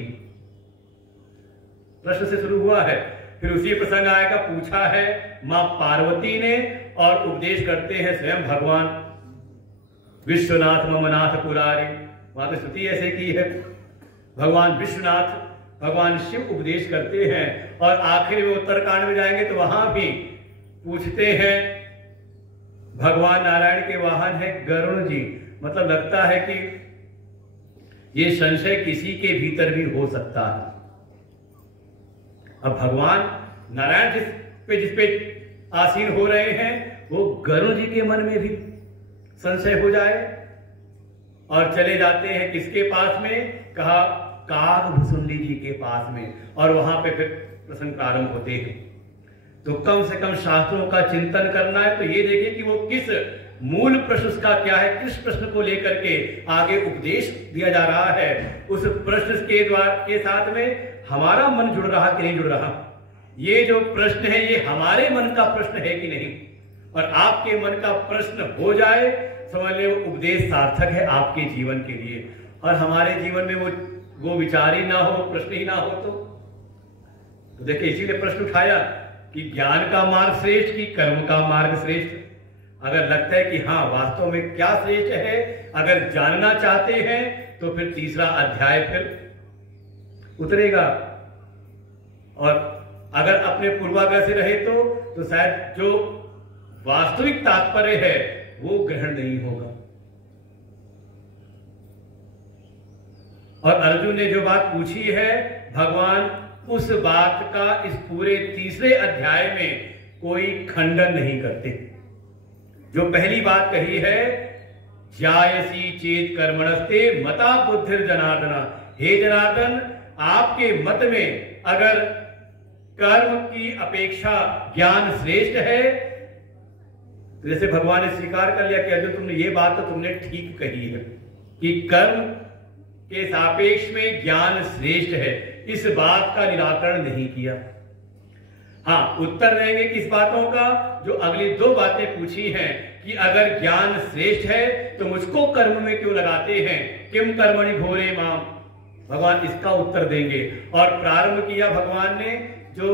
प्रश्न से शुरू हुआ है, फिर उसी प्रसंग आएगा, पूछा है मां पार्वती ने, और उपदेश करते हैं स्वयं भगवान विश्वनाथ ममनाथ पुरारी। वहां तो स्तुति ऐसे की है, भगवान विश्वनाथ, भगवान शिव उपदेश करते हैं। और आखिर में उत्तरकांड में जाएंगे तो वहां भी पूछते हैं, भगवान नारायण के वाहन है गरुण जी। मतलब लगता है कि ये संशय किसी के भीतर भी हो सकता है। अब भगवान नारायण जिस पे आसीन हो रहे हैं, वो गरुण जी के मन में भी संशय हो जाए, और चले जाते हैं किसके पास में? कहा कागभुसुंडी जी के पास में, और वहां पे फिर प्रसंग प्रारंभ होते हैं। तो कम से कम शास्त्रों का चिंतन करना है, तो ये देखिए कि वो किस मूल प्रश्न उसका क्या है, किस प्रश्न को लेकर के आगे उपदेश दिया जा रहा है, उस प्रश्न के साथ में हमारा मन जुड़ रहा कि नहीं जुड़ रहा। ये जो प्रश्न है, ये हमारे मन का प्रश्न है कि नहीं, और आपके मन का प्रश्न हो जाए, समझ ले वो उपदेश सार्थक है आपके जीवन के लिए। और हमारे जीवन में वो विचार ही ना हो, प्रश्न ही ना हो, तो देखिए इसीलिए प्रश्न उठाया कि ज्ञान का मार्ग श्रेष्ठ कि कर्म का मार्ग श्रेष्ठ। अगर लगता है कि हाँ वास्तव में क्या श्रेष्ठ है, अगर जानना चाहते हैं, तो फिर तीसरा अध्याय फिर उतरेगा। और अगर अपने पूर्वाग्रह से रहे तो शायद जो वास्तविक तात्पर्य है वो ग्रहण नहीं होगा। और अर्जुन ने जो बात पूछी है, भगवान उस बात का इस पूरे तीसरे अध्याय में कोई खंडन नहीं करते। जो पहली बात कही है, जायसी चेत कर्मणस्ते मता बुद्धिर जनार्दना, हे जनार्दन, आपके मत में अगर कर्म की अपेक्षा ज्ञान श्रेष्ठ है, तो जैसे भगवान ने स्वीकार कर लिया कि अर्जुन तुमने ये बात तो तुमने ठीक कही है कि कर्म के सापेक्ष में ज्ञान श्रेष्ठ है, इस बात का निराकरण नहीं किया। हाँ, उत्तर देंगे किस बातों का? जो अगली दो बातें पूछी हैं कि अगर ज्ञान श्रेष्ठ है तो मुझको कर्म में क्यों लगाते हैं, किम कर्मणि घोरे माम, भगवान इसका उत्तर देंगे। और प्रारंभ किया भगवान ने, जो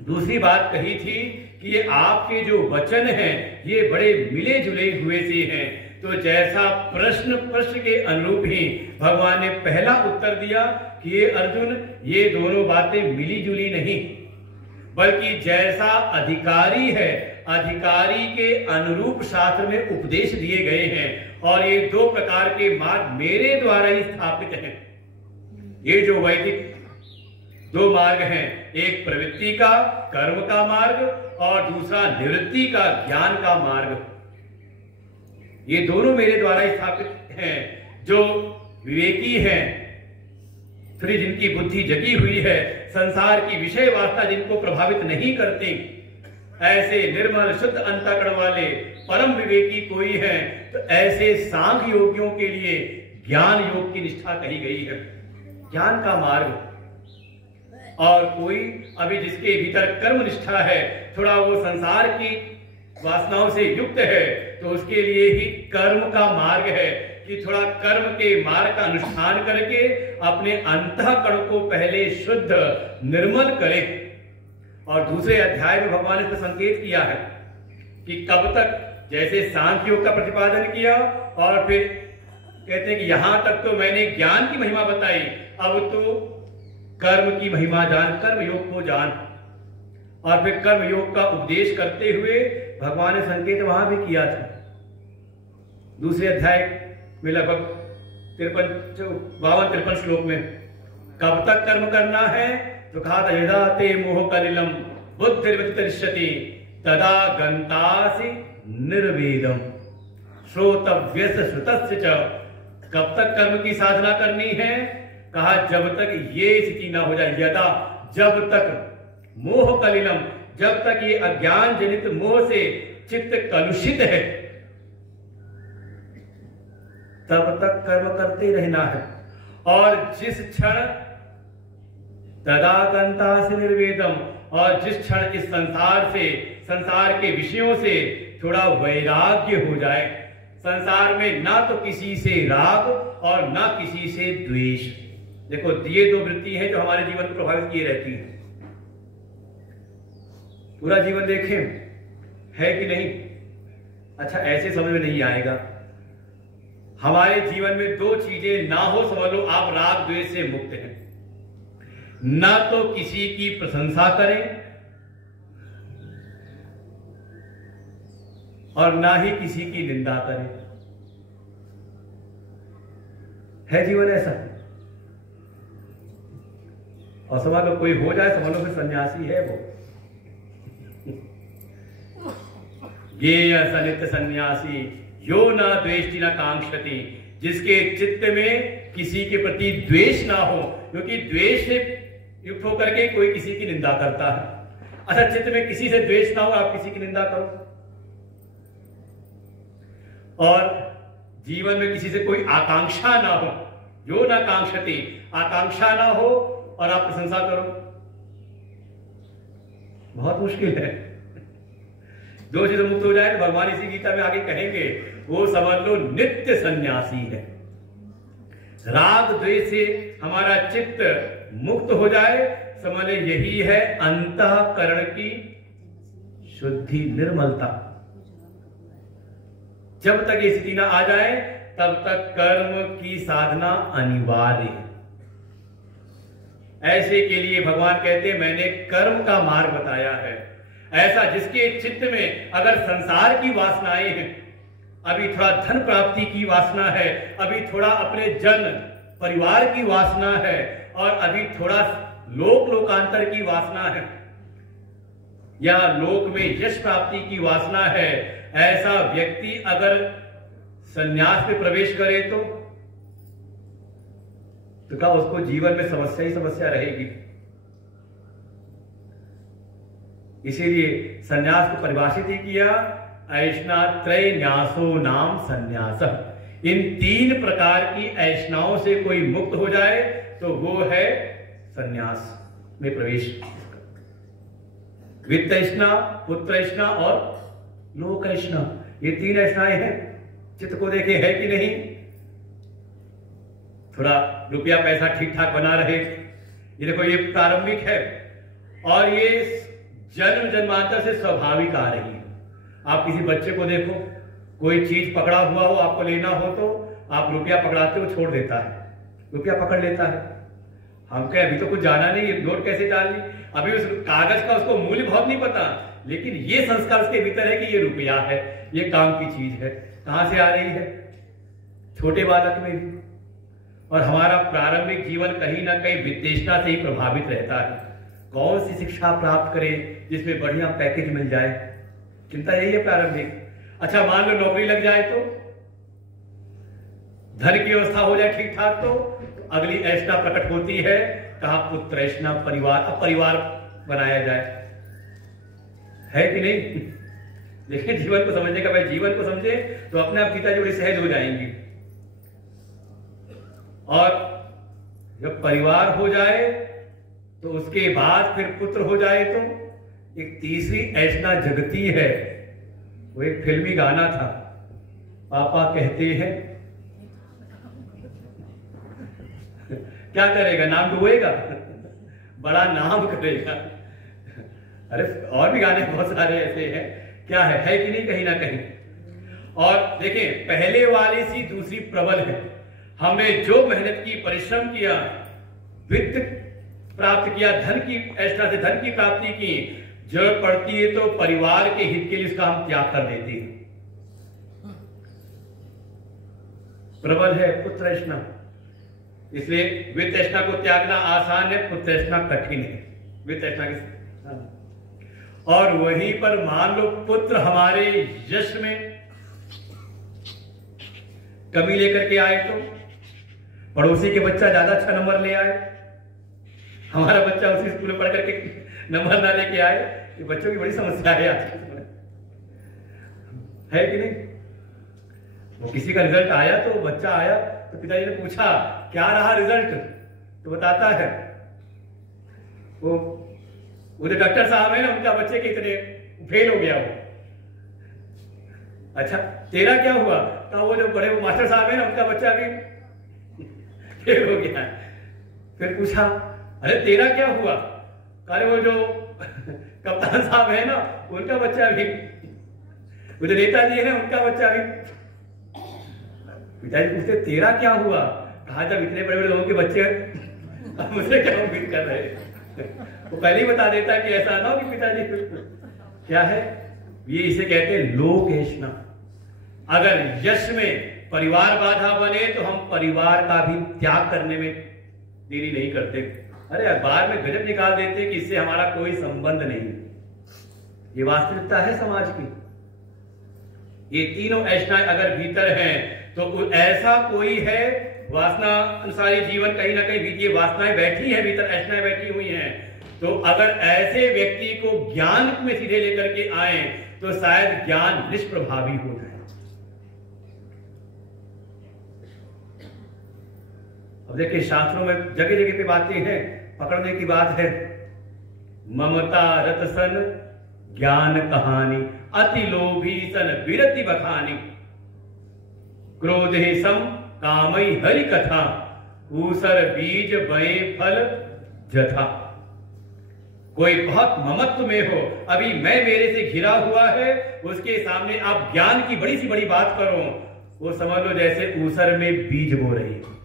दूसरी बात कही थी कि ये आपके जो वचन हैं ये बड़े मिले जुले हुए से हैं। तो जैसा प्रश्न के अनुरूप ही भगवान ने पहला उत्तर दिया कि ये अर्जुन, ये दोनों बातें मिली जुली नहीं, बल्कि जैसा अधिकारी है, अधिकारी के अनुरूप शास्त्र में उपदेश दिए गए हैं, और ये दो प्रकार के मार्ग मेरे द्वारा ही स्थापित हैं। ये जो वैदिक दो मार्ग हैं, एक प्रवृत्ति का कर्म का मार्ग और दूसरा निवृत्ति का ज्ञान का मार्ग, ये दोनों मेरे द्वारा स्थापित हैं। जो विवेकी हैं, फिर जिनकी बुद्धि जगी हुई है, संसार की विषय वास्ता जिनको प्रभावित नहीं करती, ऐसे निर्मल शुद्ध अंतःकरण वाले परम विवेकी कोई है, तो ऐसे सांख्य योगियों के लिए ज्ञान योग की निष्ठा कही गई है, ज्ञान का मार्ग। और कोई अभी जिसके भीतर कर्म निष्ठा है, थोड़ा वो संसार की वासनाओं से युक्त है, तो उसके लिए ही कर्म का मार्ग है कि थोड़ा कर्म के मार्ग का अनुष्ठान करके अपने अंतःकरण को पहले शुद्ध निर्मल करे। और दूसरे अध्याय में भगवान ने इसका संकेत किया है कि कब तक, जैसे सांख्य योग का प्रतिपादन किया और फिर कहते हैं कि यहां तक तो मैंने ज्ञान की महिमा बताई, अब तो कर्म की महिमा जान, कर्म योग को जान। और फिर कर्म योग का उपदेश करते हुए भगवान ने संकेत वहां भी किया था दूसरे अध्याय में लगभग 52-53 श्लोक में। कब तक कर्म करना है तो कहा था यदा ते मोह कलिलम बुद्धिर्व्यतिष्यति तदा गंतासि निर्वेदम श्रोतव्यस्य श्रुतस्य च। कब तक कर्म की साधना करनी है? कहा जब तक ये स्थिति ना हो जाए, यदा, जब तक मोह कलिलम, जब तक ये अज्ञान जनित मोह से चित्त कलुषित है तब तक कर्म करते रहना है। और जिस क्षण तदा गंतासि निर्वेदम, और जिस क्षण इस संसार से, संसार के विषयों से थोड़ा वैराग्य हो जाए, संसार में ना तो किसी से राग और ना किसी से द्वेष। देखो ये दो वृत्ति हैं जो हमारे जीवन को प्रभावित किए रहती हैं। पूरा जीवन देखें है कि नहीं? अच्छा ऐसे समझ में नहीं आएगा। हमारे जीवन में दो चीजें ना हो, समझ लो आप राग द्वेष से मुक्त हैं। ना तो किसी की प्रशंसा करें और ना ही किसी की निंदा करें। है जीवन ऐसा? और समझ लो कोई हो जाए, समझ लो फिर सन्यासी है वो। ये सनित सन्यासी यो न द्वेष्टि न कांक्षति, जिसके चित्त में किसी के प्रति द्वेष ना हो, क्योंकि द्वेष से युक्त होकर के कोई किसी की निंदा करता है। अच्छा चित्त में किसी से द्वेष ना हो, आप किसी की निंदा करो। और जीवन में किसी से कोई आकांक्षा ना हो, जो न कांक्षति, आकांक्षा ना हो और आप प्रशंसा करो, बहुत मुश्किल है। दो चीजें मुक्त हो जाए तो भगवान इसी गीता में आगे कहेंगे वो समझ लो नित्य सन्यासी है। राग द्वेष से हमारा चित्त मुक्त हो जाए, समझ ले यही है अंतःकरण की शुद्धि, निर्मलता। जब तक ये स्थिति ना आ जाए तब तक कर्म की साधना अनिवार्य है। ऐसे के लिए भगवान कहते हैं मैंने कर्म का मार्ग बताया है। ऐसा जिसके चित्त में अगर संसार की वासनाएं हैं, अभी थोड़ा धन प्राप्ति की वासना है, अभी थोड़ा अपने जन परिवार की वासना है, और अभी थोड़ा लोकांतर की वासना है, या लोक में यश प्राप्ति की वासना है, ऐसा व्यक्ति अगर संन्यास में प्रवेश करे तो क्या उसको जीवन में समस्या ही समस्या रहेगी। इसीलिए संन्यास को परिभाषित ही किया, ऐष्णात्रय न्यासो नाम संन्यास। इन तीन प्रकार की ऐष्णाओं से कोई मुक्त हो जाए तो वो है संन्यास में प्रवेश। वित्त ऐष्णा, पुत्र ऐष्णा और लोक ऐष्णा, ये तीन ऐष्णाएं हैं। चित्त को देखे है कि नहीं, थोड़ा रुपया पैसा ठीक ठाक बना रहे, ये देखो ये प्रारंभिक है, और ये जन्म जन्मांतर से स्वाभाविक आ रही है। आप किसी बच्चे को देखो, कोई चीज पकड़ा हुआ हो, आपको लेना हो तो आप रुपया पकड़ाते हो, छोड़ देता है, रुपया पकड़ लेता है। हम कहे अभी तो कुछ जाना नहीं, नोट कैसे डालनी, अभी उस कागज का उसको मूल्य बहुत नहीं पता, लेकिन ये संस्कार उसके भीतर है कि ये रुपया है, ये काम की चीज है। कहां से आ रही है? छोटे बालक में भी। और हमारा प्रारंभिक जीवन कहीं ना कहीं वित्तेष्टा से ही प्रभावित रहता है। कौन सी शिक्षा प्राप्त करें जिसमें बढ़िया पैकेज मिल जाए, चिंता यही है प्रारंभिक। अच्छा मान लो नौकरी लग जाए तो, धन की व्यवस्था हो जाए ठीक ठाक तो अगली ऐष्णा प्रकट होती है, कहा पुत्र ऐष्णा, परिवार, अब परिवार बनाया जाए, है कि नहीं? देखिए जीवन को समझने का, भाई जीवन को समझे तो अपने आप गीता जोड़ी सहज हो जाएंगी। और जब परिवार हो जाए तो उसके बाद फिर पुत्र हो जाए तो एक तीसरी ऐष्णा जगती है। वो एक फिल्मी गाना था, पापा कहते हैं क्या करेगा? नाम डुबोएगा, बड़ा नाम करेगा। अरे और भी गाने बहुत सारे ऐसे हैं, क्या है कि नहीं, कहीं ना कहीं। और देखें, पहले वाले सी दूसरी प्रबल है। हमने जो मेहनत की, परिश्रम किया, वित्त प्राप्त किया, धन की, ऐसा से धन की प्राप्ति की, जरूरत पड़ती है तो परिवार के हित के लिए उसका हम त्याग कर देते हैं। प्रबल है पुत्र तृष्णा, इसलिए वित्त तृष्णा को त्यागना आसान है, पुत्र तृष्णा कठिन है। वित्त तृष्णा की, और वहीं पर मान लो पुत्र हमारे यश में कमी लेकर के आए तो पड़ोसी के बच्चा ज्यादा अच्छा नंबर ले आए, हमारा बच्चा उसी स्कूल में पढ़ करके नंबर ना लेके आए, ये बच्चों की बड़ी समस्या है आज है कि नहीं। वो किसी का रिजल्ट आया तो बच्चा आया तो पिताजी ने पूछा क्या रहा रिजल्ट, तो बताता है वो जो डॉक्टर साहब है ना, उनका बच्चे के इतने फेल हो गया वो। अच्छा तेरा क्या हुआ? तो वो जो बड़े वो मास्टर साहब है ना, उनका बच्चा भी फेल हो गया। फिर पूछा अरे तेरा क्या हुआ? अरे वो जो कप्तान साहब है ना, उनका बच्चा भी, वो जो नेताजी है उनका बच्चा भी। पिताजी पूछते तेरा क्या हुआ? कहा जब इतने बड़े बड़े लोगों के बच्चे अब मुझसे क्या उम्मीद कर रहे हैं? वो पहले ही बता देता कि ऐसा ना हो कि पिताजी क्या है ये, इसे कहते हैं लोकेशना। अगर यश में परिवार बाधा बने तो हम परिवार का भी त्याग करने में देरी नहीं करते। अरे अखबार में गजब निकाल देते कि इससे हमारा कोई संबंध नहीं। ये वास्तविकता है समाज की। ये तीनों ऐसाएं अगर भीतर हैं तो ऐसा कोई है, वासना अनुसारी जीवन कहीं ना कहीं बीती, वासनाएं बैठी है भीतर, ऐसाएं बैठी हुई हैं। तो अगर ऐसे व्यक्ति को ज्ञान में सीधे लेकर के आए तो शायद ज्ञान निष्प्रभावी हो जाए। अब देखिए शास्त्रों में जगह जगह पे बातें हैं, पकड़ने की बात है। ममता रत सन ज्ञान कहानी, अति लोभी सन विरति बखानी, क्रोधे सम कामई हरि कथा, ऊसर बीज बए फल जथा। कोई बहुत ममत्व में हो, अभी मैं मेरे से घिरा हुआ है, उसके सामने आप ज्ञान की बड़ी सी बड़ी बात करो, वो समझ लो जैसे ऊसर में बीज बो रही है।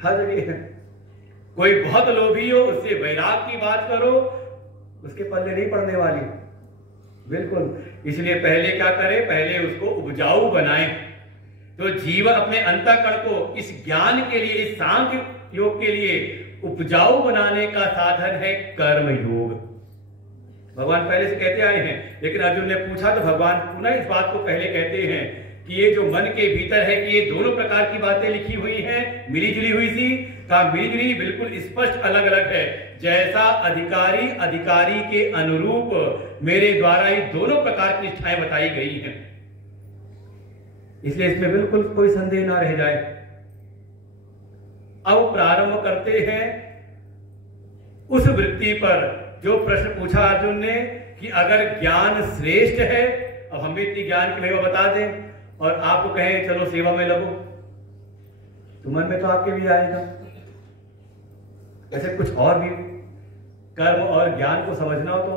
हर जगह कोई बहुत लोभी हो, उससे वैराग की बात करो, उसके पल्ले नहीं पड़ने वाली बिल्कुल। इसलिए पहले क्या करें, पहले उसको उपजाऊ बनाएं। तो जीवन अपने अंतःकरण को इस ज्ञान के लिए, इस सांख्य योग के लिए उपजाऊ बनाने का साधन है कर्म योग। भगवान पहले से कहते आए हैं, लेकिन अर्जुन ने पूछा तो भगवान पुनः इस बात को पहले कहते हैं कि ये जो मन के भीतर है कि ये दोनों प्रकार की बातें लिखी हुई हैं, मिली जुली हुई सी का मिली जुली बिल्कुल स्पष्ट अलग अलग है। जैसा अधिकारी अधिकारी के अनुरूप मेरे द्वारा ये दोनों प्रकार की निष्ठाएं बताई गई हैं, इसलिए इसमें बिल्कुल कोई संदेह ना रह जाए। अब प्रारंभ करते हैं उस वृत्ति पर जो प्रश्न पूछा अर्जुन ने कि अगर ज्ञान श्रेष्ठ है, अब हम भी इतनी ज्ञान की महिमा बता दें और आपको कहें चलो सेवा में लगो, तो मन में तो आपके भी आएगा। ऐसे कुछ और भी कर्म और ज्ञान को समझना हो तो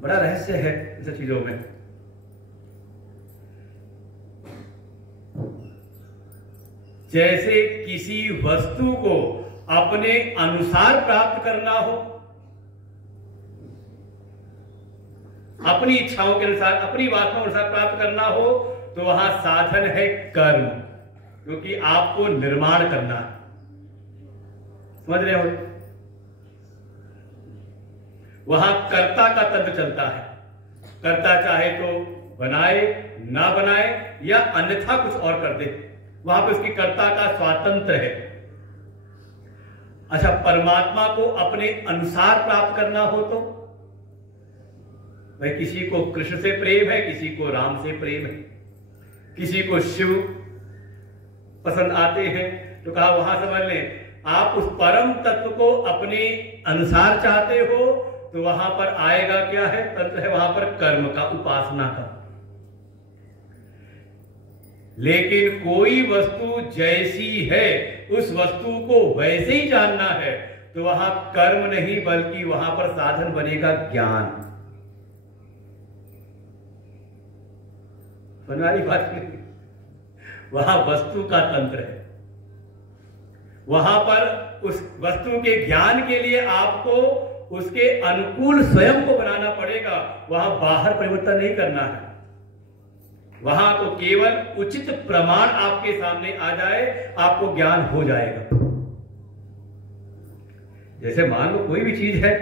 बड़ा रहस्य है इन सब चीजों में। जैसे किसी वस्तु को अपने अनुसार प्राप्त करना हो, अपनी इच्छाओं के अनुसार, अपनी वासनाओं के अनुसार प्राप्त करना हो, तो वहां साधन है कर्म, क्योंकि आपको निर्माण करना है। समझ रहे हो? वहां कर्ता का तंत्र चलता है। कर्ता चाहे तो बनाए, ना बनाए या अन्यथा कुछ और कर दे, वहां पे उसकी कर्ता का स्वातंत्र है। अच्छा, परमात्मा को अपने अनुसार प्राप्त करना हो तो भाई किसी को कृष्ण से प्रेम है, किसी को राम से प्रेम है, किसी को शिव पसंद आते हैं, तो कहा वहां समझ लें आप उस परम तत्व को अपने अनुसार चाहते हो तो वहां पर आएगा क्या है, तंत्र है वहां पर कर्म का, उपासना का। लेकिन कोई वस्तु जैसी है उस वस्तु को वैसे ही जानना है तो वहां कर्म नहीं बल्कि वहां पर साधन बनेगा ज्ञान। सुनने वाली बात नहीं, वहां वस्तु का तंत्र है। वहां पर उस वस्तु के ज्ञान के लिए आपको उसके अनुकूल स्वयं को बनाना पड़ेगा, वहां बाहर परिवर्तन नहीं करना है। वहां तो केवल उचित प्रमाण आपके सामने आ जाए, आपको ज्ञान हो जाएगा। जैसे मान लो कोई भी चीज है,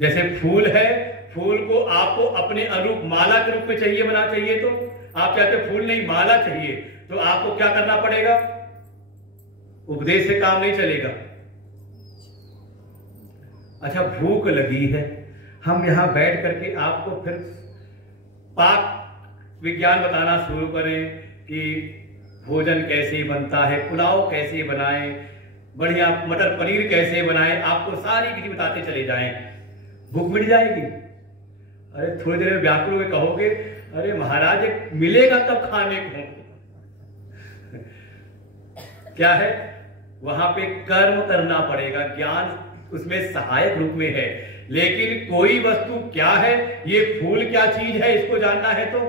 जैसे फूल है, फूल को आपको अपने अनुरूप माला के रूप में चाहिए, बना चाहिए तो आप चाहते फूल नहीं माला चाहिए, तो आपको क्या करना पड़ेगा? उपदेश से काम नहीं चलेगा। अच्छा, भूख लगी है, हम यहां बैठ करके आपको फिर पाक विज्ञान बताना शुरू करें कि भोजन कैसे बनता है, पुलाव कैसे बनाएं, बढ़िया मटर पनीर कैसे बनाएं, आपको सारी विधि बताते चले जाएं, भूख मिट जाएगी। अरे थोड़ी देर में व्याकुल में कहोगे, अरे महाराज मिलेगा तब खाने को। क्या है? वहां पे कर्म करना पड़ेगा, ज्ञान उसमें सहायक रूप में है। लेकिन कोई वस्तु क्या है, ये फूल क्या चीज है, इसको जानना है तो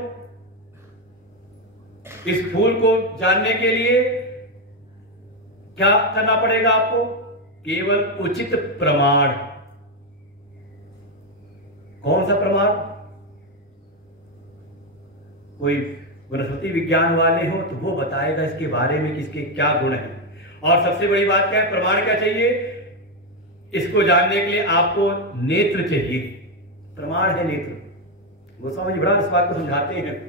इस फूल को जानने के लिए क्या करना पड़ेगा आपको? केवल उचित प्रमाण। कौन सा प्रमाण? कोई वनस्पति विज्ञान वाले हो तो वो बताएगा इसके बारे में कि इसके क्या गुण है। और सबसे बड़ी बात क्या है? प्रमाण क्या चाहिए? इसको जानने के लिए आपको नेत्र चाहिए। प्रमाण है नेत्र। गोस्वामी जी बड़ा इस बात को समझाते हैं,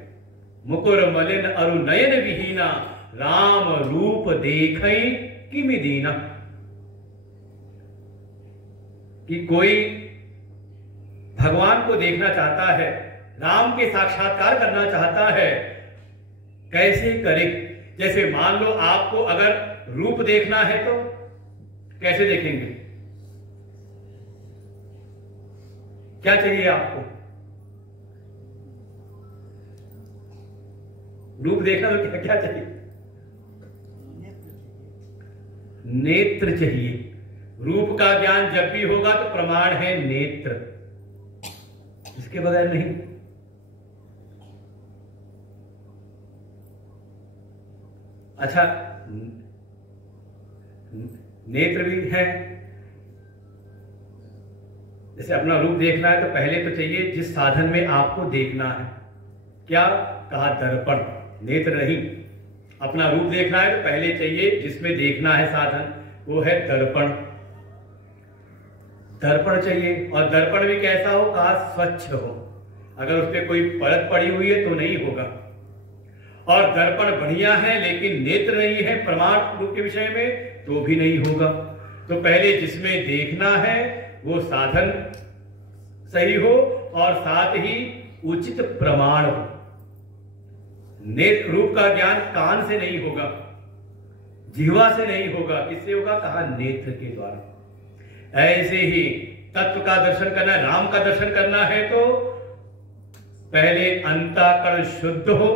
मुकुर मलिन अरु नयन विहीना, राम रूप देखई किमि दीना। कि कोई भगवान को देखना चाहता है, राम के साक्षात्कार करना चाहता है, कैसे करे? जैसे मान लो आपको अगर रूप देखना है तो कैसे देखेंगे? क्या चाहिए आपको? रूप देखना तो क्या चाहिए? नेत्र चाहिए। रूप का ज्ञान जब भी होगा तो प्रमाण है नेत्र, इसके बगैर नहीं। अच्छा, नेत्र भी है। जैसे अपना रूप देखना है तो पहले तो चाहिए जिस साधन में आपको देखना है। क्या कहा? दर्पण। नेत्र नहीं। अपना रूप देखना है तो पहले चाहिए जिसमें देखना है साधन, वो है दर्पण। दर्पण चाहिए। और दर्पण भी कैसा हो? कहा स्वच्छ हो। अगर उस पर कोई परत पड़ी हुई है तो नहीं होगा। और दर्पण बढ़िया है लेकिन नेत्र नहीं है प्रमाण रूप के विषय में, तो भी नहीं होगा। तो पहले जिसमें देखना है वो साधन सही हो और साथ ही उचित प्रमाण हो। नेत्र रूप का ज्ञान कान से नहीं होगा, जिह्वा से नहीं होगा, किससे होगा? कहा नेत्र के द्वारा। ऐसे ही तत्व का दर्शन करना है, राम का दर्शन करना है तो पहले अंतःकरण शुद्ध हो,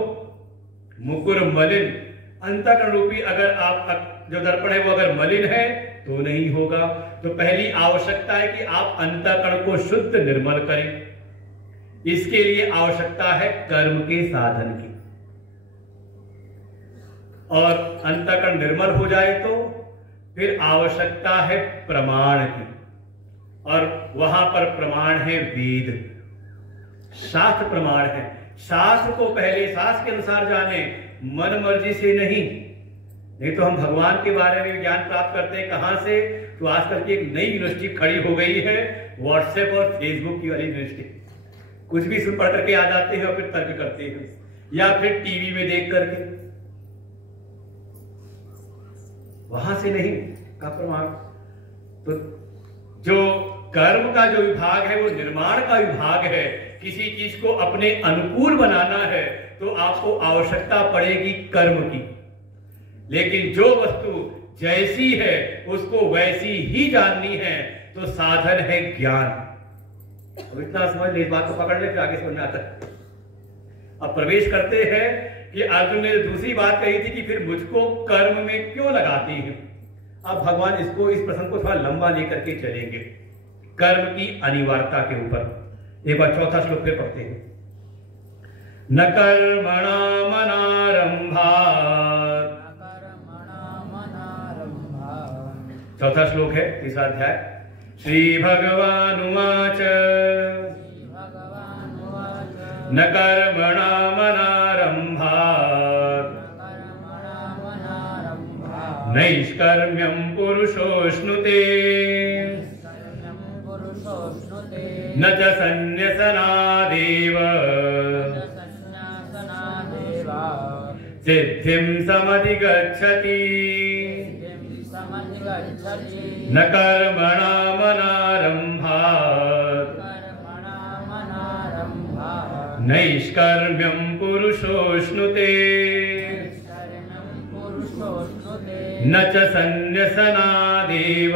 मुकुर मलिन। अंतःकरण रूपी अगर आप जो दर्पण है वो अगर मलिन है तो नहीं होगा। तो पहली आवश्यकता है कि आप अंतःकरण को शुद्ध निर्मल करें। इसके लिए आवश्यकता है कर्म के साधन की। और अंतःकरण निर्मल हो जाए तो फिर आवश्यकता है प्रमाण की। और वहां पर प्रमाण है वेद, शास्त्र प्रमाण है। शास्त्र को पहले शास्त्र के अनुसार जाने, मन मर्जी से नहीं तो हम भगवान के बारे में ज्ञान प्राप्त करते हैं कहां से? तो आजकल की एक नई यूनिवर्सिटी खड़ी हो गई है, व्हाट्सएप और फेसबुक की वाली यूनिवर्सिटी। कुछ भी सुन पढ़ करके आ जाते हैं और फिर तर्क करते हैं, या फिर टीवी में देख करके। वहां से नहीं का प्रमाण। तो जो कर्म का जो विभाग है वो निर्माण का विभाग है। किसी चीज को अपने अनुकूल बनाना है तो आपको आवश्यकता पड़ेगी कर्म की। लेकिन जो वस्तु जैसी है उसको वैसी ही जाननी है तो साधन है ज्ञान। अब इतना समझ ले, इस बात को पकड़ ले, फिर आगे समझ में आता है। अब प्रवेश करते हैं कि अर्जुन ने दूसरी बात कही थी कि फिर मुझको कर्म में क्यों लगाती है। अब भगवान इस प्रसंग को थोड़ा लंबा लेकर के चलेंगे कर्म की अनिवार्यता के ऊपर। एक बार चौथा श्लोक फिर पढ़ते हैं। न कर्मणामनारंभात्, चौथा श्लोक है तीसरा अध्याय। श्री भगवानुवाच न कर्मणामनारंभात् नैष्कर्म्यं पुरुषोऽश्नुते न च सन्न्यसनादेव सिद्धिं समधिगच्छति। न कर्मणामनारंभात् नैष्कर्म्यं पुरुषोऽश्नुते न च सन्न्यसनादेव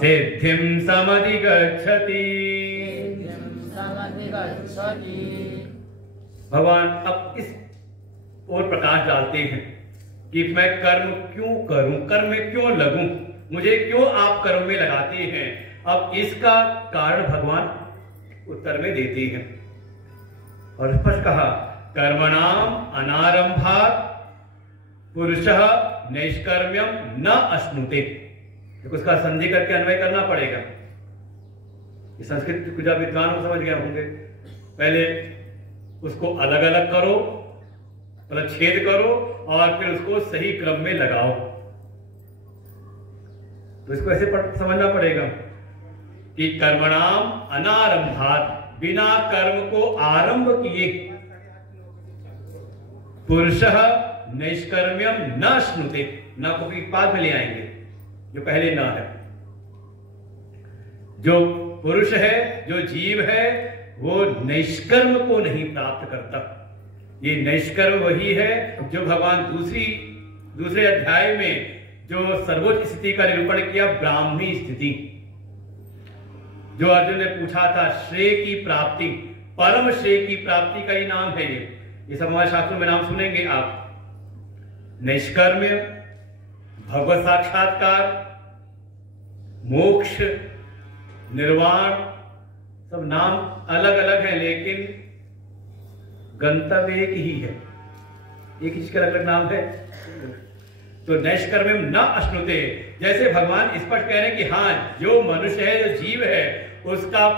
सिद्धिं समधिगच्छति। भगवान अब इस और प्रकाश डालते हैं कि मैं कर्म क्यों करूं, कर्म में क्यों लगूं, मुझे क्यों आप कर्म में लगाते हैं। अब इसका कारण भगवान उत्तर में देते हैं और स्पष्ट कहा कर्मणाम अनारंभात् पुरुषः नैष्कर्म्यम न अश्नुते। उसका संधि करके अन्वय करना पड़ेगा। संस्कृत कुछ विद्वान समझ गए होंगे। पहले उसको अलग अलग करो, मतलब छेद करो और फिर उसको सही क्रम में लगाओ। तो इसको ऐसे समझना पड़ेगा कि कर्मणाम अनारंभात्, बिना कर्म को आरंभ किए, पुरुषः नैष्कर्म्यम न श्नुते, न को भी बाद में ले आएंगे जो पहले न है। जो पुरुष है, जो जीव है, वो नैष्कर्म को नहीं प्राप्त करता। ये नैष्कर्म वही है जो भगवान दूसरे अध्याय में जो सर्वोच्च स्थिति का निरूपण किया, ब्राह्मी स्थिति, जो अर्जुन ने पूछा था श्रेय की प्राप्ति, परम श्रेय की प्राप्ति का ही नाम है ये सब हमारे शास्त्रों में नाम सुनेंगे आप। नैष्कर्म्य, भगवत साक्षात्कार, मोक्ष, निर्वाण, सब नाम अलग अलग हैं लेकिन गंतव्य एक ही है, एक ही चीज का अलग अलग नाम है। तो नैष्कर्म्यम न अश्नुते, जैसे भगवान स्पष्ट कह रहे हैं कि हाँ, जो मनुष्य है, जो जीव है, उसका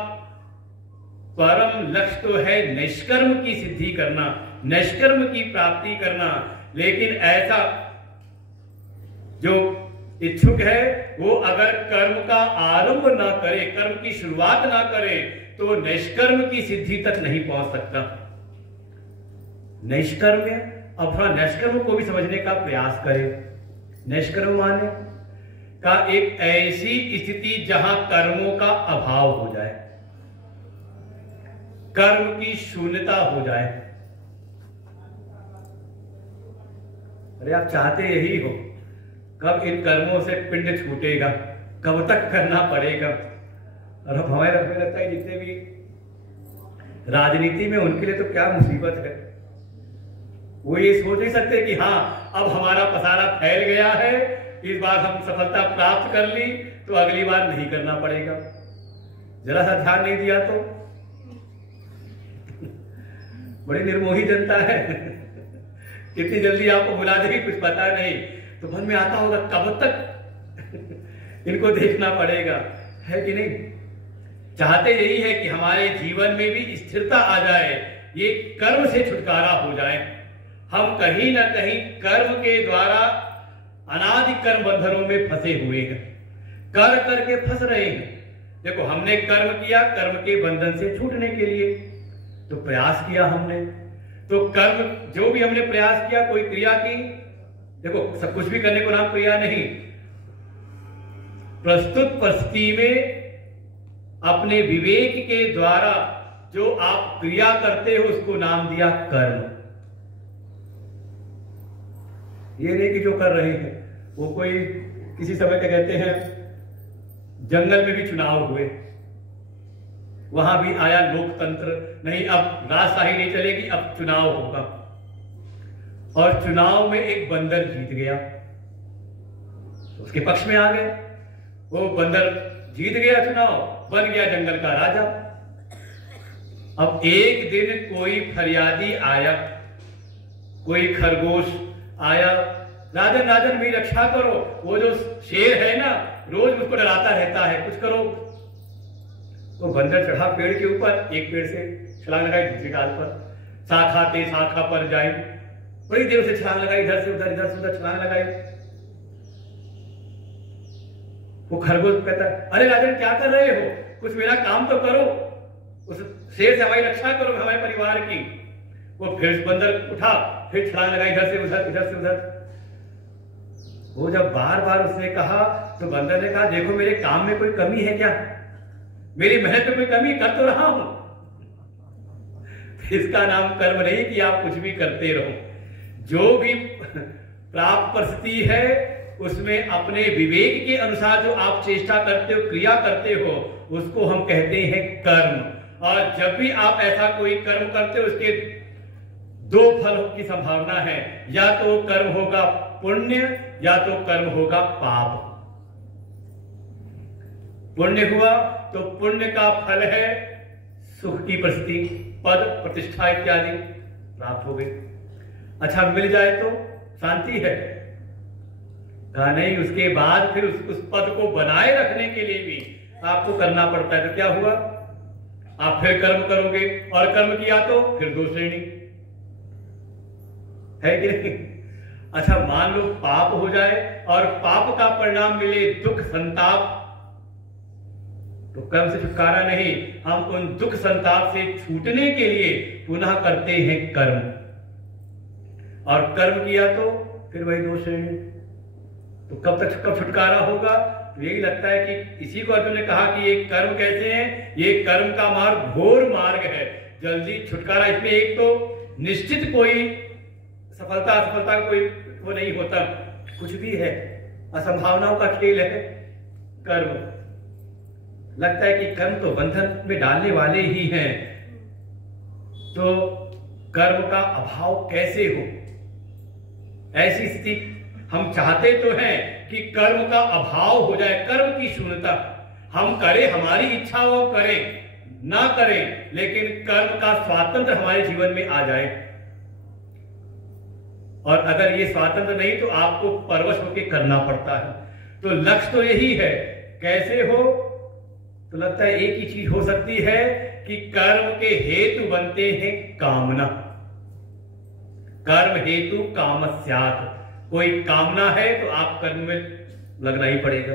परम लक्ष्य तो है निष्कर्म की सिद्धि करना, निष्कर्म की प्राप्ति करना। लेकिन ऐसा जो इच्छुक है वो अगर कर्म का आरंभ ना करे, कर्म की शुरुआत ना करे, तो निष्कर्म की सिद्धि तक नहीं पहुंच सकता। निष्कर्म, अब थोड़ा निष्कर्म को भी समझने का प्रयास करें। निष्कर्म माने का एक ऐसी स्थिति जहां कर्मों का अभाव हो जाए, कर्म की शून्यता हो जाए। अरे आप चाहते यही हो, कब इन कर्मों से पिंड छूटेगा, कब तक करना पड़ेगा। और अब हमारे रखने लगता है जितने भी राजनीति में, उनके लिए तो क्या मुसीबत है। वो ये सोच नहीं सकते कि हाँ अब हमारा पसारा फैल गया है, इस बार हम सफलता प्राप्त कर ली तो अगली बार नहीं करना पड़ेगा। जरा सा ध्यान नहीं दिया तो बड़ी निर्मोही जनता है कितनी जल्दी आपको बुला देगी कुछ पता नहीं। तो मन में आता होगा कब तक इनको देखना पड़ेगा, है कि नहीं। चाहते यही है कि हमारे जीवन में भी स्थिरता आ जाए, ये कर्म से छुटकारा हो जाए। हम कहीं ना कहीं कर्म के द्वारा अनादि कर्म बंधनों में फंसे हुए हैं, कर करके फंस रहे हैं। देखो हमने कर्म किया कर्म के बंधन से छूटने के लिए, तो प्रयास किया हमने, तो कर्म जो भी हमने प्रयास किया, कोई क्रिया की, देखो सब कुछ भी करने को नाम क्रिया नहीं। प्रस्तुत परिस्थिति में अपने विवेक के द्वारा जो आप क्रिया करते हो उसको नाम दिया कर्म। ये नहीं कि जो कर रहे हैं वो कोई किसी समय क्या कहते हैं, जंगल में भी चुनाव हुए, वहां भी आया लोकतंत्र, नहीं अब राजशाही नहीं चलेगी, अब चुनाव होगा। और चुनाव में एक बंदर जीत गया, उसके पक्ष में आ गए। वो बंदर जीत गया चुनाव, बन गया जंगल का राजा। अब एक दिन कोई फरियादी आया, कोई खरगोश आया, राजन राजन मेरी रक्षा करो, वो जो शेर है ना रोज मुझको डराता रहता है, कुछ करो। वो बंदर चढ़ा पेड़ के ऊपर, एक पेड़ से छलांग लगाई दूसरी डाल पर, शाखा ते शाखा पर जाई, बड़ी देर से छलांग लगाई, इधर से उधर छलांग लगाई। वो खरगोश कहता अरे राजन क्या कर रहे हो, कुछ मेरा काम तो करो, उस शेर से हमारी रक्षा करो, हमारे परिवार की। वो फिर बंदर उठा, फिर छलांग लगाई, इधर से उधर इधर से उधर। वो जब बार बार उसने कहा तो बंदर ने कहा देखो मेरे काम में कोई कमी है क्या, मेरी मेहनत में कोई कमी कर तो रहा हूं। इसका नाम कर्म नहीं कि आप कुछ भी करते रहो। जो भी प्राप्त परिस्थिति है उसमें अपने विवेक के अनुसार जो आप चेष्टा करते हो, क्रिया करते हो, उसको हम कहते हैं कर्म। और जब भी आप ऐसा कोई कर्म करते हो उसके दो फल की संभावना है, या तो कर्म होगा पुण्य या तो कर्म होगा पाप। पुण्य हुआ तो पुण्य का फल है सुख की परिस्थिति, पद प्रतिष्ठा इत्यादि प्राप्त हो गई। अच्छा मिल जाए तो शांति है, कहा नहीं, उसके बाद फिर उस पद को बनाए रखने के लिए भी आपको करना पड़ता है। तो क्या हुआ, आप फिर कर्म करोगे, और कर्म किया तो फिर दो श्रेणी है कि नहीं। अच्छा मान लो पाप हो जाए और पाप का परिणाम मिले दुख संताप, तो कर्म से छुटकारा नहीं, हम उन दुख संताप से छूटने के लिए पुनः करते हैं कर्म। और कर्म किया तो फिर वही दो श्रेणी। तो कब छुटकारा होगा, तो यही लगता है कि इसी को अर्जुन ने कहा कि ये कर्म कैसे हैं, ये कर्म का मार्ग घोर मार्ग है, जल्दी छुटकारा इसमें एक तो निश्चित कोई सफलता असफलता कोई वो नहीं होता, कुछ भी है, असंभावनाओं का खेल है कर्म। लगता है कि कर्म तो बंधन में डालने वाले ही हैं, तो कर्म का अभाव कैसे हो। ऐसी स्थिति हम चाहते तो हैं कि कर्म का अभाव हो जाए, कर्म की शून्यता, हम करें, हमारी इच्छा वो करें ना करें, लेकिन कर्म का स्वातंत्र हमारे जीवन में आ जाए। और अगर ये स्वातंत्र नहीं तो आपको परवश होकर करना पड़ता है। तो लक्ष्य तो यही है, कैसे हो, तो लगता है एक ही चीज हो सकती है कि कर्म के हेतु बनते हैं कामना। कर्म हेतु कामस्यात्, कोई कामना है तो आप कर्म में लगना ही पड़ेगा।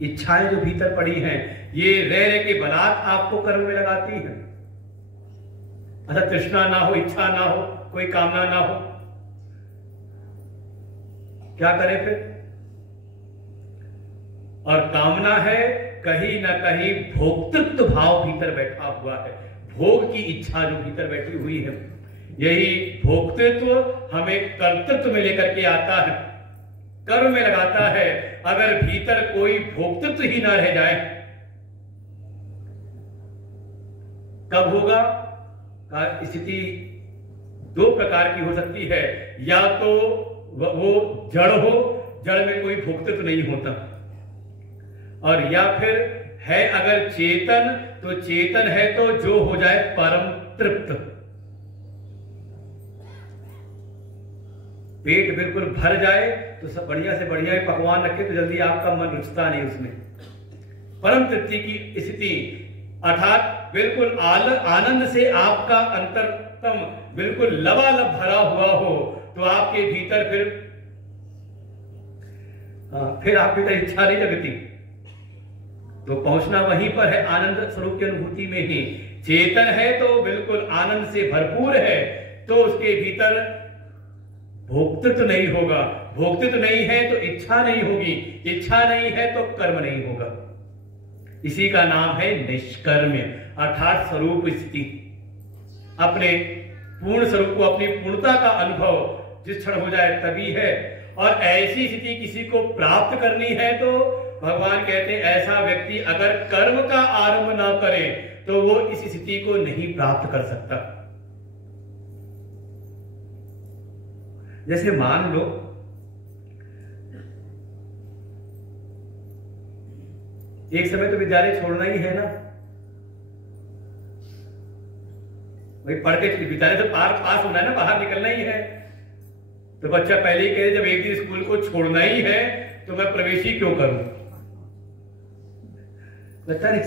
इच्छाएं जो भीतर पड़ी हैं ये रह रह के बलात् आपको कर्म में लगाती हैं। अच्छा तृष्णा ना हो, इच्छा ना हो, कोई कामना ना हो, क्या करें फिर। और कामना है, कहीं ना कहीं भोक्तृत्व भाव भीतर बैठा हुआ है, भोग की इच्छा जो भीतर बैठी हुई है, यही भोक्तृत्व हमें कर्तृत्व में लेकर के आता है, कर्म में लगाता है। अगर भीतर कोई भोक्तृत्व ही ना रह जाए, कब होगा, स्थिति दो प्रकार की हो सकती है, या तो वो जड़ हो, जड़ में कोई भोक्तृत्व नहीं होता, और या फिर है अगर चेतन, तो चेतन है तो जो हो जाए परम तृप्त, पेट बिल्कुल भर जाए तो सब बढ़िया से बढ़िया पकवान रखे तो जल्दी आपका मन रुचता नहीं उसमें। परम तृप्ति की स्थिति अर्थात बिल्कुल आनंद से आपका अंतरतम बिल्कुल लबालब भरा हुआ हो, तो आपके भीतर फिर आपके भीतर इच्छा नहीं जगती, तो पहुंचना वहीं पर है आनंद स्वरूप की अनुभूति में ही। चेतन है तो बिल्कुल आनंद से भरपूर है, तो उसके भीतर भोक्तृत्व नहीं होगा, भोक्तृत्व नहीं है तो इच्छा नहीं होगी, इच्छा नहीं है तो कर्म नहीं होगा। इसी का नाम है निष्कर्म्य, अर्थात स्वरूप स्थिति, अपने पूर्ण स्वरूप को, अपनी पूर्णता का अनुभव जिस क्षण हो जाए तभी है। और ऐसी स्थिति किसी को प्राप्त करनी है तो भगवान कहते हैं ऐसा व्यक्ति अगर कर्म का आरंभ ना करे तो वो इस स्थिति को नहीं प्राप्त कर सकता। जैसे मान लो एक समय तो विद्यालय छोड़ना ही है ना, भाई पढ़ के विद्यालय से पास होना है ना, बाहर निकलना ही है। तो बच्चा पहले ही कहे जब एक दिन स्कूल को छोड़ना ही है तो मैं प्रवेश ही क्यों करूं। बच्चा नहीं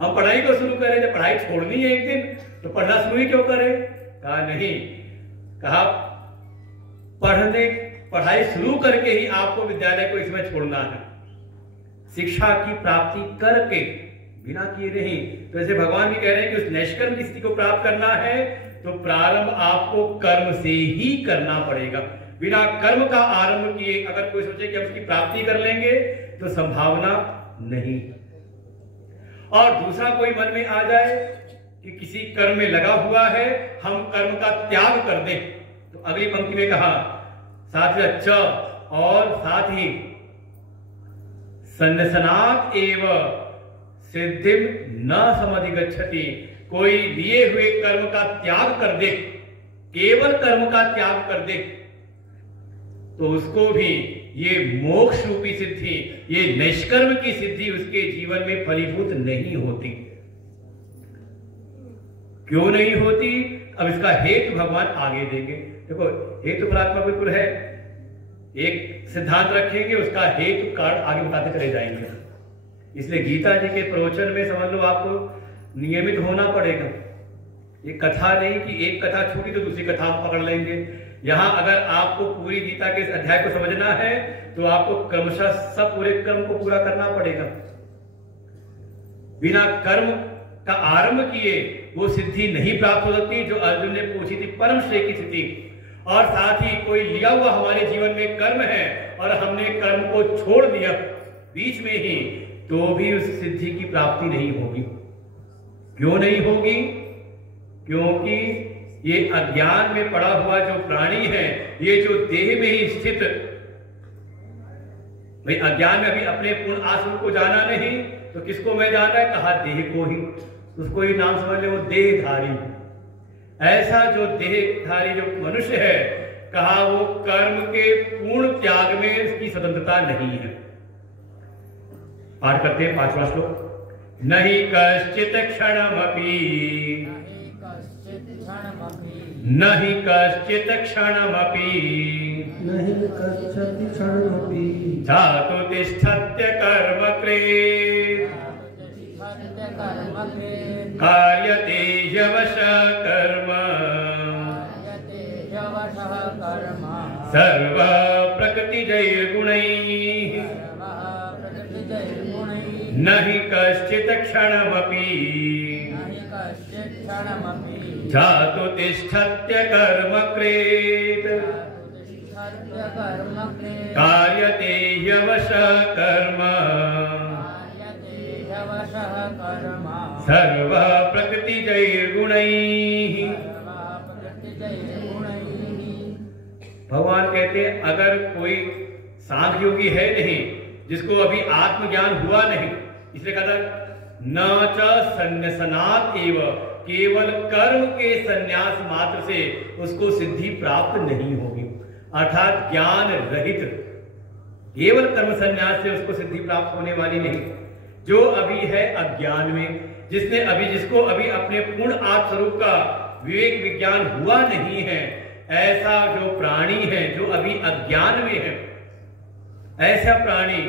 हम पढ़ाई को शुरू करें, जब पढ़ाई छोड़नी है एक दिन तो पढ़ना शुरू ही क्यों करें। कहा नहीं, कहा पढ़ाई शुरू करके ही आपको विद्यालय को इसमें छोड़ना है। शिक्षा की प्राप्ति करके, बिना किए नहीं। तो ऐसे भगवान भी कह रहे हैं कि उस नैष्कर्म की स्थिति को प्राप्त करना है तो प्रारंभ आपको कर्म से ही करना पड़ेगा। बिना कर्म का आरंभ किए अगर कोई सोचे कि हम उसकी प्राप्ति कर लेंगे तो संभावना नहीं। और दूसरा कोई मन में आ जाए कि किसी कर्म में लगा हुआ है, हम कर्म का त्याग कर दें, तो अगली पंक्ति में कहा साथ ही अच्छा और साथ ही सन्नसनात् एव सिद्धिम न समधिगच्छति। कोई लिए हुए कर्म का त्याग कर दे, केवल कर्म का त्याग कर दे, तो उसको भी ये मोक्ष रूपी सिद्धि, ये निष्कर्म की सिद्धि उसके जीवन में फलीभूत नहीं होती। क्यों नहीं होती? अब इसका हेतु भगवान आगे देंगे। देखो हेतु प्रात्मा बिल्कुल है, एक सिद्धांत रखेंगे, उसका हेतु कारण आगे बताते चले जाएंगे। इसलिए गीता जी के प्रवचन में समझ लो आपको नियमित होना पड़ेगा। ये कथा नहीं कि एक कथा छूटी तो दूसरी कथा हम पकड़ लेंगे। यहां अगर आपको पूरी गीता के इस अध्याय को समझना है तो आपको क्रमशः सब पूरे कर्म को पूरा करना पड़ेगा। बिना कर्म का आरंभ किए वो सिद्धि नहीं प्राप्त हो सकती जो अर्जुन ने पूछी थी, परम श्रेय की स्थिति। और साथ ही कोई लिया हुआ हमारे जीवन में कर्म है और हमने कर्म को छोड़ दिया बीच में ही, तो भी उस सिद्धि की प्राप्ति नहीं होगी। क्यों नहीं होगी? क्योंकि ये अज्ञान में पड़ा हुआ जो प्राणी है, ये जो देह में ही स्थित, भाई अज्ञान में अभी अपने पूर्ण आश्रम को जाना नहीं तो किसको मैं जाना है? कहा देह को ही, उसको ही नाम समझ ले, वो देहधारी। ऐसा जो देहधारी जो मनुष्य है, कहा वो कर्म के पूर्ण त्याग में उसकी स्वतंत्रता नहीं है। पाठ करते हैं 5वां श्लोक। नहीं कश्चित क्षणमपि, नहीं कश्चित क्षणमपि, नहीं कश्चित् क्षणमपि जातु तिष्ठत्य कर्मकृत् कार्यते ह्यवशः कर्म सर्व प्रकृतिजैर्गुणैः नहि कश्चित् क्षणमपि जातु तिष्ठत्य कर्मकृत् कार्यते ह्यवशः कर्म सर्व प्रकृतिजैर्गुणैः। भगवान कहते हैं अगर कोई सांख्य योगी है नहीं, जिसको अभी आत्मज्ञान हुआ नहीं, इसलिए कहा था न च सन्न्यसनात् एव, केवल कर्म के संन्यास मात्र से उसको सिद्धि प्राप्त नहीं होगी। अर्थात ज्ञान रहित केवल कर्म संन्यास से उसको सिद्धि प्राप्त होने वाली नहीं। जो अभी है अज्ञान में, जिसको अभी अपने पूर्ण आत्म स्वरूप का विवेक विज्ञान हुआ नहीं है, ऐसा जो प्राणी है जो अभी अज्ञान में है, ऐसा प्राणी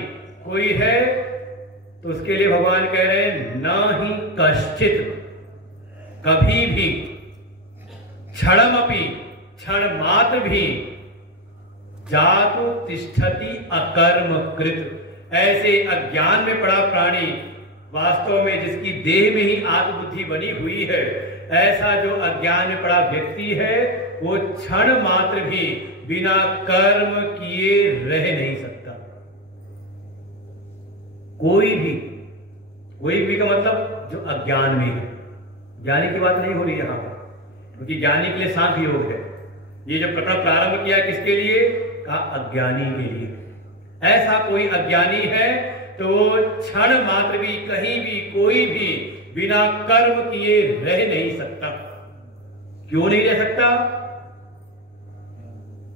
कोई है तो उसके लिए भगवान कह रहे हैं न ही कश्चित, कभी भी, क्षणमपि, क्षण मात्र भी, जातु तिष्ठति अकर्मकृत, ऐसे अज्ञान में पड़ा प्राणी वास्तव में जिसकी देह में ही आत्मबुद्धि बनी हुई है, ऐसा जो अज्ञान में पड़ा व्यक्ति है वो क्षण मात्र भी बिना कर्म किए रह नहीं सकता। कोई भी का मतलब जो अज्ञान में है। ज्ञानी की बात नहीं हो रही यहां पर, क्योंकि ज्ञानी के लिए सांख्य योग है। ये जो प्रकरण प्रारंभ किया किसके लिए? कहा अज्ञानी के लिए। ऐसा कोई अज्ञानी है तो क्षण मात्र भी कहीं भी कोई भी बिना कर्म किए रह नहीं सकता। क्यों नहीं रह सकता?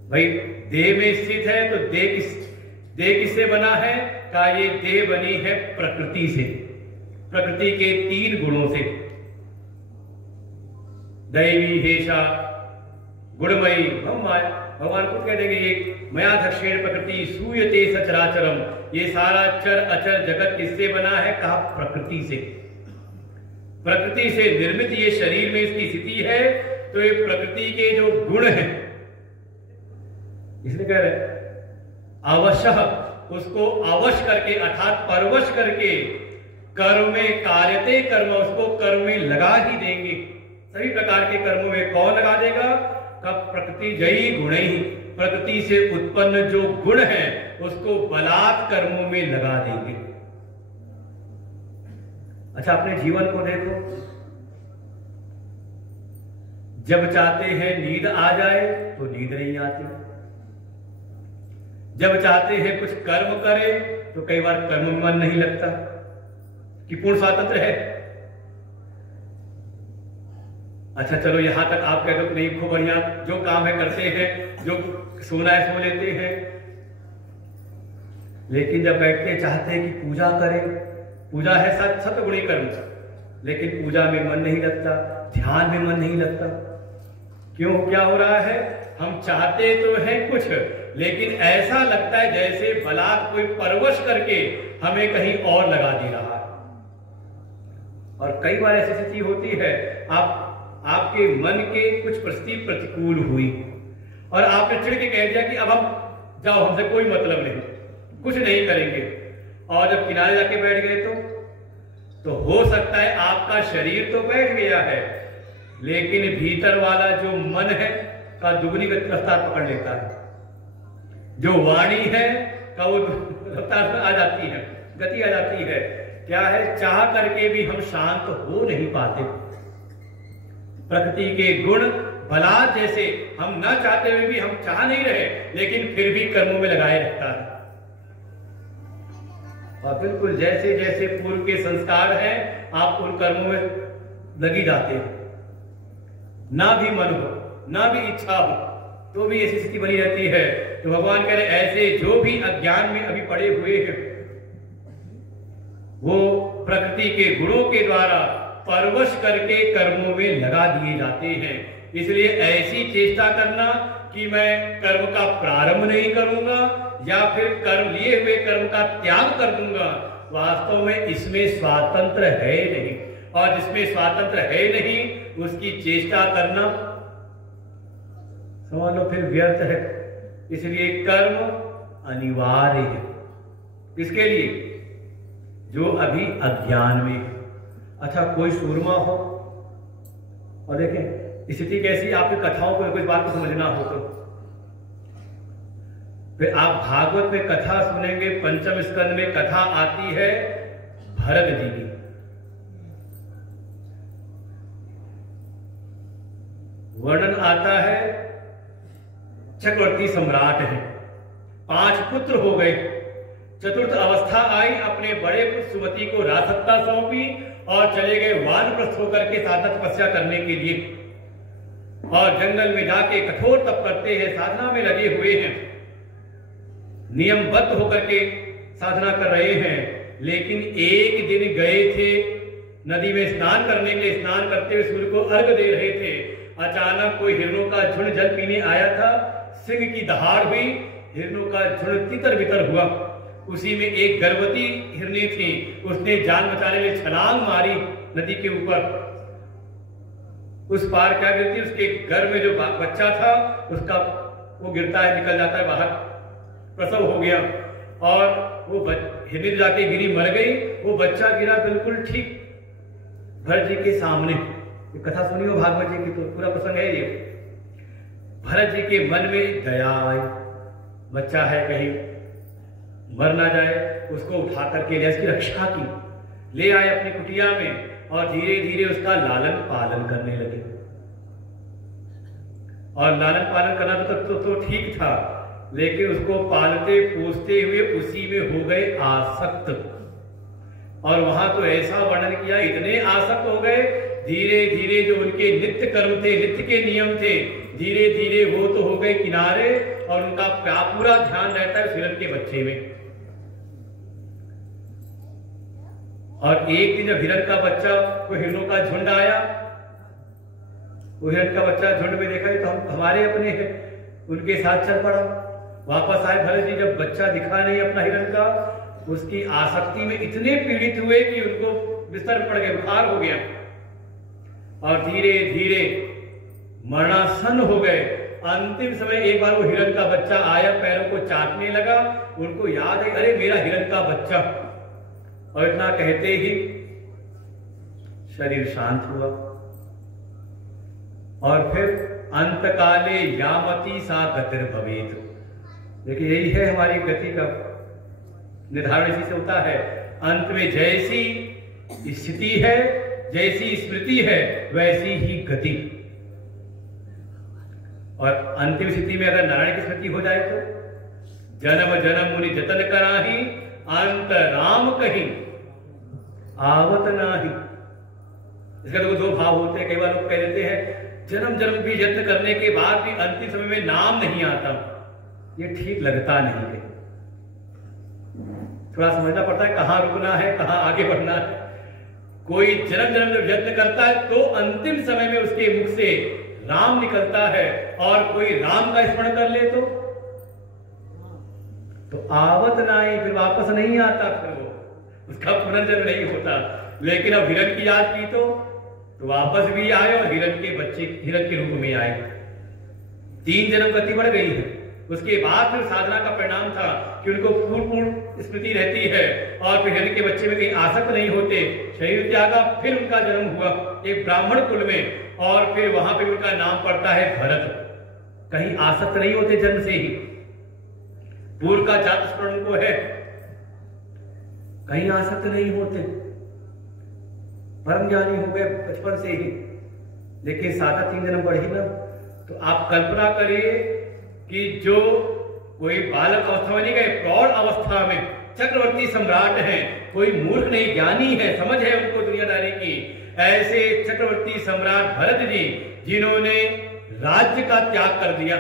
भाई देह में स्थित है तो देह किससे बना है? का ये देह बनी है प्रकृति से, प्रकृति के 3 गुणों से, दैवी हेषा गुणमयी भगवान खुद कह देंगे ये मया दक्षिण प्रकृति सूयते सचराचरम, ये सारा चर अचर जगत किससे बना है? कहा प्रकृति से। प्रकृति से निर्मित ये शरीर में इसकी स्थिति है तो ये प्रकृति के जो गुण हैं, इसलिए कह रहे अवश्य उसको अवश्य करके अर्थात परवश करके कर्म में कार्यते कर्म, उसको कर्म में लगा ही देंगे। सभी प्रकार के कर्मों में कौन लगा देगा? कब प्रकृति जयी गुण ही, प्रकृति से उत्पन्न जो गुण है उसको बलात् कर्मों में लगा देंगे। अच्छा, अपने जीवन को देखो, जब चाहते हैं नींद आ जाए तो नींद नहीं आती, जब चाहते हैं कुछ कर्म करें तो कई बार कर्म में मन नहीं लगता कि पूर्ण स्वातंत्र है। अच्छा चलो यहां तक आप कह दो नहीं, खूब बढ़िया, जो काम है करते हैं, जो सोना है सो लेते हैं, लेकिन जब बैठ के चाहते हैं कि पूजा करें, पूजा है सतगुणी कर्म, लेकिन पूजा में मन नहीं लगता, ध्यान में मन नहीं लगता। क्यों? क्या हो रहा है? हम चाहते तो हैं कुछ, लेकिन ऐसा लगता है जैसे बलात् कोई परवश करके हमें कहीं और लगा दे रहा है। और कई बार ऐसी स्थिति होती है, आपके मन के कुछ परिस्थिति प्रतिकूल हुई और आपने चिढ़ के कह दिया कि अब हम जाओ, हमसे कोई मतलब नहीं, कुछ नहीं करेंगे, और जब किनारे जाके बैठ गए तो हो सकता है आपका शरीर तो बैठ गया है, लेकिन भीतर वाला जो मन है का दुगनी रफ्तार पकड़ लेता है, जो वाणी है का वो रफ्तार आ जाती है, गति आ जाती है। क्या है? चाह करके भी हम शांत हो नहीं पाते। प्रकृति के गुण बलात् जैसे हम न चाहते हुए भी हम चाह नहीं रहे, लेकिन फिर भी कर्मों में लगाए रखता है। और बिल्कुल जैसे जैसे पूर्व के संस्कार हैं, आप उन कर्मों में लगी जाते हैं, ना भी मन हो, ना भी इच्छा हो, तो भी ऐसी स्थिति बनी रहती है। तो भगवान कह रहे ऐसे जो भी अज्ञान में अभी पड़े हुए हैं, वो प्रकृति के गुणों के द्वारा परवश करके कर्मों में लगा दिए जाते हैं। इसलिए ऐसी चेष्टा करना कि मैं कर्म का प्रारंभ नहीं करूंगा या फिर कर्म लिए हुए कर्म का त्याग कर दूंगा, वास्तव में इसमें स्वातंत्र है नहीं, और जिसमें स्वातंत्र है नहीं उसकी चेष्टा करना समझ लो फिर व्यर्थ है। इसलिए कर्म अनिवार्य है किसके लिए? जो अभी अज्ञान में है। अच्छा, कोई सूरमा हो और देखें स्थिति कैसी, आपकी कथाओं को कुछ बात को समझना हो तो फिर आप भागवत में कथा सुनेंगे, पंचम स्कंद में कथा आती है भरत जी की। वर्णन आता है चक्रवर्ती सम्राट है, 5 पुत्र हो गए, चतुर्थ अवस्था आई, अपने बड़े पुत्र सुमति को राजसत्ता सौंपी और चले गए वानप्रस्थ होकर के साधना तपस्या करने के लिए, और जंगल में जाके कठोर तप करते हैं, साधना में लगे हुए हैं, नियमबद्ध होकर के साधना कर रहे हैं। लेकिन एक दिन गए थे नदी में स्नान करने के लिए, स्नान करते हुए सूर्य को अर्घ दे रहे थे, अचानक कोई हिरणों का झुंड जल पीने आया था, सिंह की दहाड़ हुई, हिरणों का झुंड तितर बितर हुआ। उसी में एक गर्भवती हिरनी थी, उसने जान बचाने के लिए छलांग मारी नदी के ऊपर। उस पार क्या गिरती, उसके गर्भ में जो बच्चा था उसका वो गिरता है, निकल जाता है बाहर, प्रसव हो गया, और वो हिरनी जाके गिरी, मर गई। वो बच्चा गिरा बिल्कुल ठीक भरत जी के सामने। ये कथा सुनी हो भागवत जी की, तो पूरा प्रसंग है ये। भरत जी के मन में दया आई, बच्चा है कहीं मर ना जाए, उसको उठा करके ले उसकी रक्षा की, ले आए अपनी कुटिया में, और धीरे धीरे उसका लालन पालन करने लगे। और लालन पालन करना तो ठीक था, लेकिन उसको पालते पोसते हुए उसी में हो गए आसक्त। और वहां तो ऐसा वर्णन किया, इतने आसक्त हो गए, धीरे धीरे जो उनके नित्य कर्म थे, नित्य के नियम थे, धीरे धीरे वो तो हो गए किनारे, और उनका पूरा ध्यान रहता है हिरण के बच्चे में। और एक दिन जब हिरण का बच्चा को हिरणों का झुंड आया, वो हिरण का बच्चा झुंड में देखा तो हम हमारे अपने हैं, उनके साथ चल पड़ा। वापस आए भरत जी, जब बच्चा दिखा नहीं अपना हिरण का, उसकी आसक्ति में इतने पीड़ित हुए कि उनको बिस्तर पड़ गए, बुखार हो गया और धीरे धीरे मरणासन हो गए। अंतिम समय एक बार वो हिरण का बच्चा आया, पैरों को चाटने लगा, उनको याद है अरे मेरा हिरण का बच्चा, और इतना कहते ही शरीर शांत हुआ। और फिर अंतकाले यामती सा गतिर भवेत। देखिए यही है हमारी गति का निर्धारण, इसी से होता है। अंत में जैसी स्थिति है, जैसी स्मृति है, वैसी ही गति। और अंतिम स्थिति में अगर नारायण की स्मृति हो जाए तो जन्म जन्म मुनि जतन कराही, अंत राम कहीं आवत नाही। इसका तो दो भाव होते हैं। कई बार लोग कह देते हैं जन्म जन्म भी यत्न करने के बाद भी अंतिम समय में नाम नहीं आता। ये ठीक लगता नहीं है, थोड़ा समझना पड़ता है कहां रुकना है, कहां आगे बढ़ना है। कोई जन्म जन्म जब यत्न करता है तो अंतिम समय में उसके मुख से राम निकलता है, और कोई राम का स्मरण कर ले तो आवत नाही, फिर वापस नहीं आता, फिर वो उसका पुनर्जन्म नहीं होता। लेकिन अब हिरण की याद की तो वापस भी आए और हिरण के बच्चे हिरण के रूप में आए। 3 जन्म गति बढ़ गई है। उसके बाद फिर साधना का परिणाम था कि उनको पूर्ण स्मृति रहती है, और फिर हिरण के बच्चे में कहीं आसक्त नहीं होते। शरीर त्यागा, फिर उनका जन्म हुआ एक ब्राह्मण कुल में, और फिर वहां पर उनका नाम पड़ता है भरत। कहीं आसक्त नहीं होते जन्म से ही, पूर्व का जात स्मरण उनको है, कहीं आसक्त नहीं होते, परम ज्ञानी हो गए बचपन से ही। लेकिन सादा 3 जन्म बढ़ी ना, तो आप कल्पना करिए कि जो कोई बालक अवस्था में नहीं गए, प्रौढ़ अवस्था में चक्रवर्ती सम्राट हैं, कोई मूर्ख नहीं, ज्ञानी है, समझ है उनको दुनियादारी की। ऐसे चक्रवर्ती सम्राट भरत जी, जिन्होंने राज्य का त्याग कर दिया,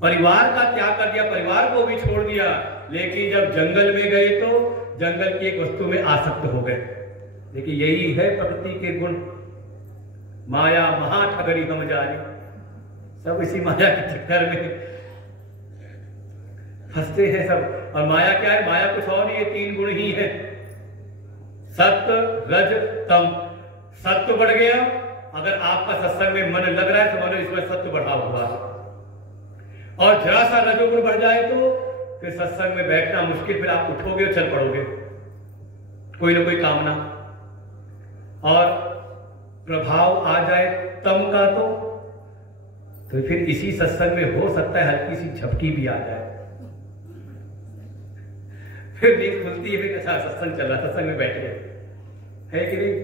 परिवार का त्याग कर दिया, परिवार को भी छोड़ दिया, लेकिन जब जंगल में गए तो जंगल की एक वस्तु में आसक्त हो गए। देखिए यही है प्रकृति के गुण। माया महा ठगरी हम जानी, सब इसी माया के चक्कर में फंसते हैं सब। और माया क्या है? माया कुछ और नहीं, ये 3 गुण ही है, सत्व रज तम। सत्व बढ़ गया, अगर आपका सत्संग में मन लग रहा है तो मन इसमें सत्व बढ़ा हुआ है, और जरा सा रजोगुण बढ़ जाए तो फिर सत्संग में बैठना मुश्किल, फिर आप उठोगे और चल पड़ोगे, कोई ना कोई कामना। और प्रभाव आ जाए तम का तो फिर इसी सत्संग में हो सकता है हल्की सी झपकी भी आ जाए, फिर नींद खुलती है, फिर अच्छा सत्संग चल रहा, सत्संग में बैठ गए, है कि नहीं?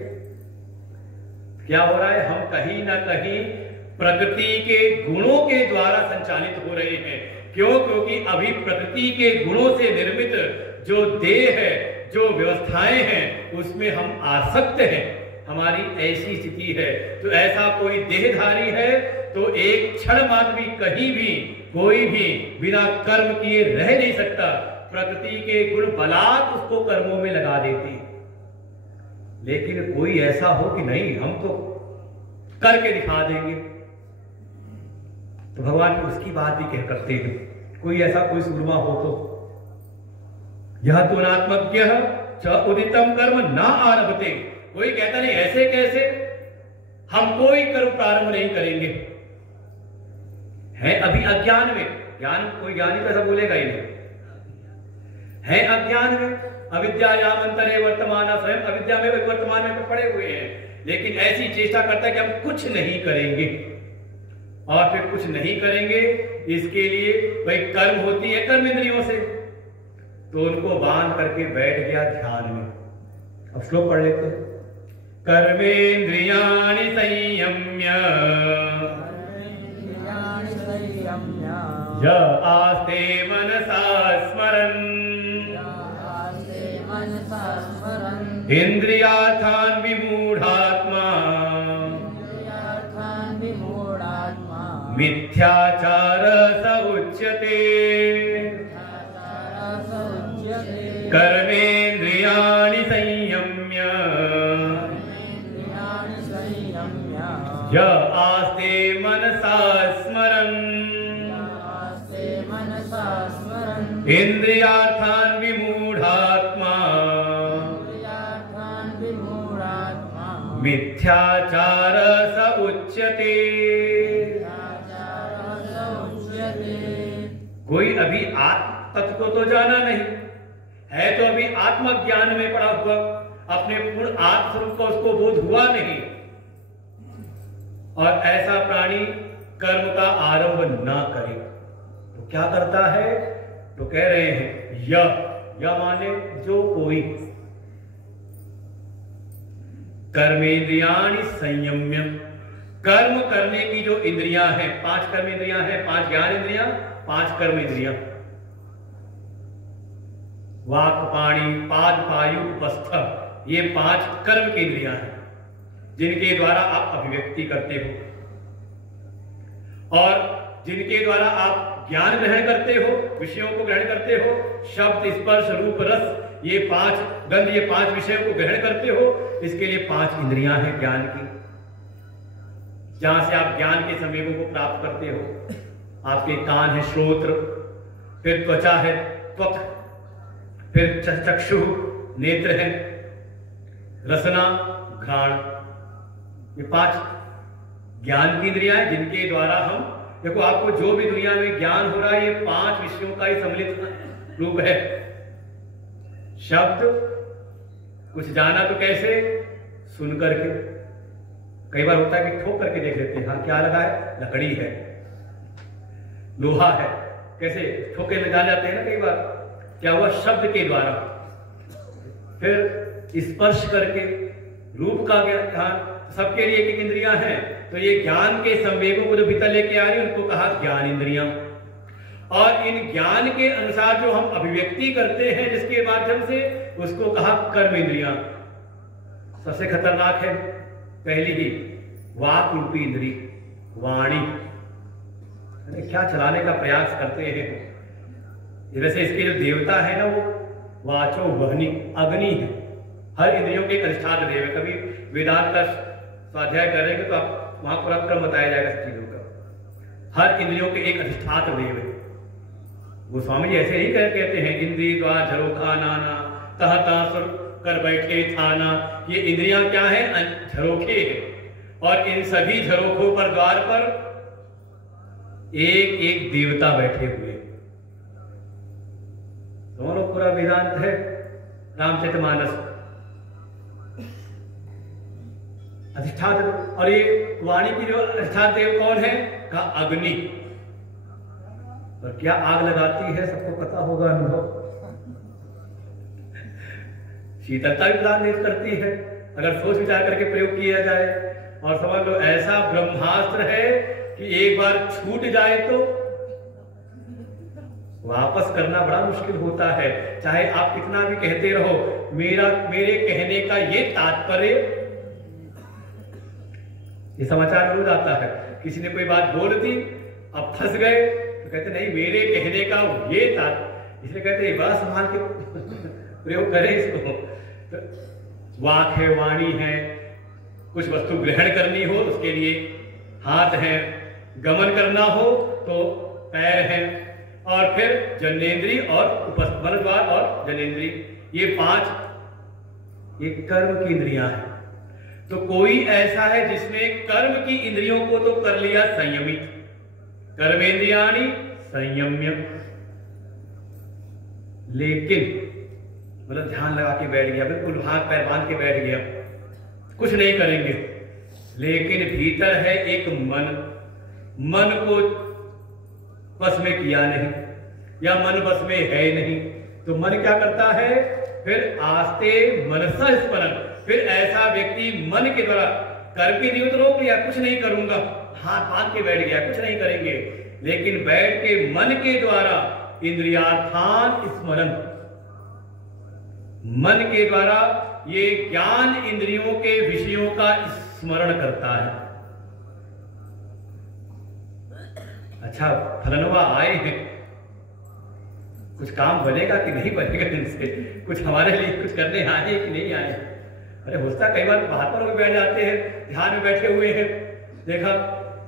क्या हो रहा है? हम कहीं ना कहीं प्रकृति के गुणों के द्वारा संचालित हो रहे हैं। क्यों? क्योंकि अभी प्रकृति के गुणों से निर्मित जो देह है, जो व्यवस्थाएं हैं, उसमें हम आसक्त हैं। हमारी ऐसी स्थिति है। तो ऐसा कोई देहधारी है तो एक क्षण मात्र भी कहीं भी कोई भी बिना कर्म किए रह नहीं सकता। प्रकृति के गुण बलात् उसको कर्मों में लगा देती। लेकिन कोई ऐसा हो कि नहीं हम तो करके दिखा देंगे, तो भगवान उसकी बात भी कह करते हैं। कोई ऐसा कोई सूरमा हो तो यह तो अनात्मज्ञ च उदितम कर्म ना आरभते। कोई कहता नहीं ऐसे कैसे, हम कोई कर्म प्रारंभ नहीं करेंगे, है अभी अज्ञान में। ज्ञान कोई ज्ञानी तो ऐसा बोलेगा ही नहीं, है अज्ञान में। अविद्यायाम अंतरे वर्तमान, स्वयं अविद्या में वर्तमान में पड़े हुए हैं, लेकिन ऐसी चेष्टा करता है कि हम कुछ नहीं करेंगे। और फिर कुछ नहीं करेंगे, इसके लिए भाई कर्म होती है कर्म इंद्रियों से, तो उनको बांध करके बैठ गया ध्यान में। अब श्लोक पढ़ लेते हैं। कर्मेन्द्रियाणि संयम्य संयम्य य आस्ते मनसा स्मरन् इंद्रियार्थान् विमूढात्मा मिथ्याचार स उच्यते कर्मेन्द्रियाणि संयम्य य आस्ते मनसा स्मरन् इंद्रियार्थान् विमूढात्मा मिथ्याचार स उच्यते। कोई अभी आत्म तत्व को तो जाना नहीं है, तो अभी आत्मज्ञान में पड़ा हुआ, अपने पूर्ण आत्म स्वरूप को उसको बोध हुआ नहीं, और ऐसा प्राणी कर्म का आरंभ ना करे तो क्या करता है? तो कह रहे हैं यह माने जो कोई कर्मेंद्रियाणि संयम्य, कर्म करने की जो इंद्रियां हैं, 5 कर्म इंद्रियां हैं, 5 ज्ञान इंद्रियां, 5 कर्म इंद्रियां, वाक पाणी पाद पायु उपस्थ, ये 5 कर्म की इंद्रियां हैं जिनके द्वारा आप अभिव्यक्ति करते हो और जिनके द्वारा आप ज्ञान ग्रहण करते हो, विषयों को ग्रहण करते हो, शब्द स्पर्श रूप रस, ये 5 गंध, ये 5 विषयों को ग्रहण करते हो। इसके लिए 5 इंद्रियां हैं ज्ञान की, जहां से आप ज्ञान के संवेगों को प्राप्त करते हो। आपके कान है श्रोत्र, फिर त्वचा है त्वक, फिर चक्षु नेत्र है, रसना घ्राण, ये 5 ज्ञान की इंद्रियां हैं जिनके द्वारा हम, देखो आपको जो भी दुनिया में ज्ञान हो रहा है ये 5 विषयों का ही सम्मिलित रूप है। शब्द कुछ जाना तो कैसे? सुन करके, कई बार होता है कि ठोक करके देख लेते हैं, हाँ क्या लगा है? लकड़ी है, लोहा है, कैसे ठोके में जान जाते हैं ना कई बार, क्या हुआ? शब्द के द्वारा। फिर स्पर्श करके, रूप का ज्ञान, सबके लिए एक इंद्रियां हैं, तो ये ज्ञान के संवेगों को जो भीतर लेके आ रही है उनको कहा ज्ञान इंद्रियां। और इन ज्ञान के अनुसार जो हम अभिव्यक्ति करते हैं जिसके माध्यम से, उसको कहा कर्म इंद्रियां। सबसे खतरनाक है पहली ही वाक रूपी इंद्री, वाणी, क्या चलाने का प्रयास करते हैं। वैसे इसके जो देवता है ना वो वाचो वहनी अग्नि है, हर इंद्रियों के एक अधिष्ठान देव है। कभी वेदांत का स्वाध्याय करेंगे तो आप वहां पूरा क्रम बताया जाएगा इस चीजों का। हर इंद्रियों के एक अधिष्ठान देव है। गोस्वामी जी ऐसे ही कहते हैं, इंद्रिय द्वार झरोखा नाना तह तासुर कर बैठे थाना। ये इंद्रियां क्या है? झरोखे हैं, और इन सभी झरोखों पर, द्वार पर एक एक देवता बैठे हुए। दोनों पूरा वेदांत है, रामचरितमानस अधिष्ठान। और ये वाणी की जो अधिष्ठान देव कौन है? कहा अग्नि। और क्या आग लगाती है सबको पता होगा, अनुभव। शीतलता भी प्रदान करती है अगर सोच विचार करके प्रयोग किया जाए। और समझ लो ऐसा ब्रह्मास्त्र है कि एक बार छूट जाए तो वापस करना बड़ा मुश्किल होता है। चाहे आप कितना भी कहते रहो मेरे कहने का ये तात्पर्य, ये समाचार रोज आता है, किसी ने कोई बात बोल दी, अब फंस गए तो कहते नहीं मेरे कहने का ये तात्पर्य, इसलिए कहते बड़ा संभाल के प्रयोग करें इसको। तो वाक है, वाणी है, कुछ वस्तु ग्रहण करनी हो उसके लिए हाथ है, गमन करना हो तो पैर है, और फिर जनेन्द्री और उपस्थ द्वार और जनेन्द्री, ये 5 ये कर्म की इंद्रियां हैं। तो कोई ऐसा है जिसने कर्म की इंद्रियों को तो कर लिया संयमित, कर्मेंद्रियाणि संयम्य, लेकिन मतलब ध्यान लगा के बैठ गया, बिल्कुल हाथ पैर बांध के बैठ गया, कुछ नहीं करेंगे, लेकिन भीतर है एक मन को बस में किया नहीं, या मन बस में है नहीं, तो मन क्या करता है? फिर आस्ते मनसा स्मरण, फिर ऐसा व्यक्ति मन के द्वारा कर्म की नियुक्त रोक लिया, कुछ नहीं करूंगा, हाथ बांध के बैठ गया, कुछ नहीं करेंगे, लेकिन बैठ के मन के द्वारा इंद्रियार्थान स्मरण, मन के द्वारा ये ज्ञान इंद्रियों के विषयों का स्मरण करता है। अच्छा, फलनवा आए हैं, कुछ काम बनेगा कि नहीं बनेगा इनसे, कुछ हमारे लिए कुछ करने आए कि नहीं आए। अरे होता कई बार महात्मा लोग बैठ जाते हैं, ध्यान में बैठे हुए हैं, देखा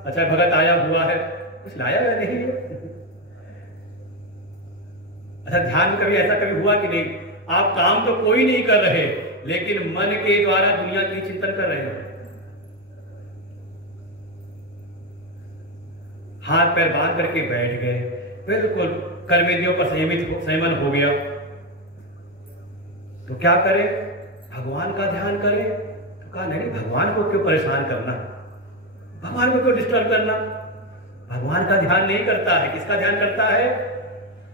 अच्छा भगत आया हुआ है, कुछ लाया या नहीं है। अच्छा, ध्यान में कभी ऐसा कभी हुआ कि नहीं, आप काम तो कोई नहीं कर रहे लेकिन मन के द्वारा दुनिया की चिंतन कर रहे हैं, हाथ पैर बांध करके बैठ गए, बिल्कुल कर्मेंद्रियों पर संयमन हो गया। तो क्या करें, भगवान का ध्यान करें। तो कहा नहीं, भगवान को क्यों परेशान करना, भगवान को क्यों डिस्टर्ब करना। भगवान का ध्यान नहीं करता है, किसका ध्यान करता है,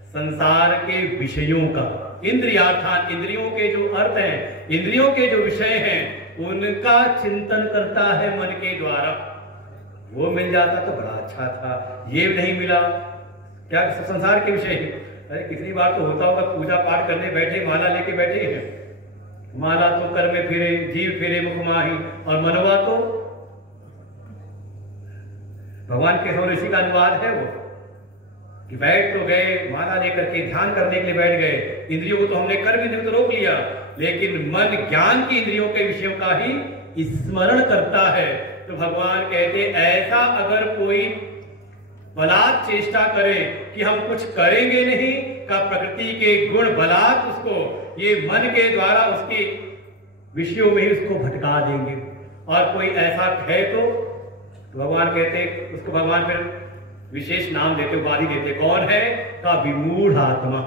संसार के विषयों का, इंद्रियार्थान, इंद्रियों के जो अर्थ हैं, इंद्रियों के जो विषय हैं उनका चिंतन करता है मन के द्वारा। वो मिल जाता तो बड़ा अच्छा था, ये नहीं मिला, क्या संसार के विषय ही। अरे कितनी बार तो होता होगा, पूजा पाठ करने बैठे, माला लेके बैठे हैं, माला तो कर में फिरे, जीव फिरे मुख माही, और मनवा तो भगवान के ऋषि का अनुवाद है वो, कि बैठ तो गए माला लेकर के ध्यान करने के लिए बैठ गए, इंद्रियों को तो हमने कर्म इंद्रियों तो रोक लिया, लेकिन मन ज्ञान की इंद्रियों के विषयों का ही स्मरण करता है। तो भगवान कहते ऐसा अगर कोई बलात् चेष्टा करे कि हम कुछ करेंगे नहीं, का प्रकृति के गुण बलात् उसको ये मन के द्वारा उसके विषयों में ही उसको भटका देंगे। और कोई ऐसा है तो भगवान कहते उसको, भगवान फिर विशेष नाम देते, उपाधि देते, कौन है, का विमूढ़ आत्मा।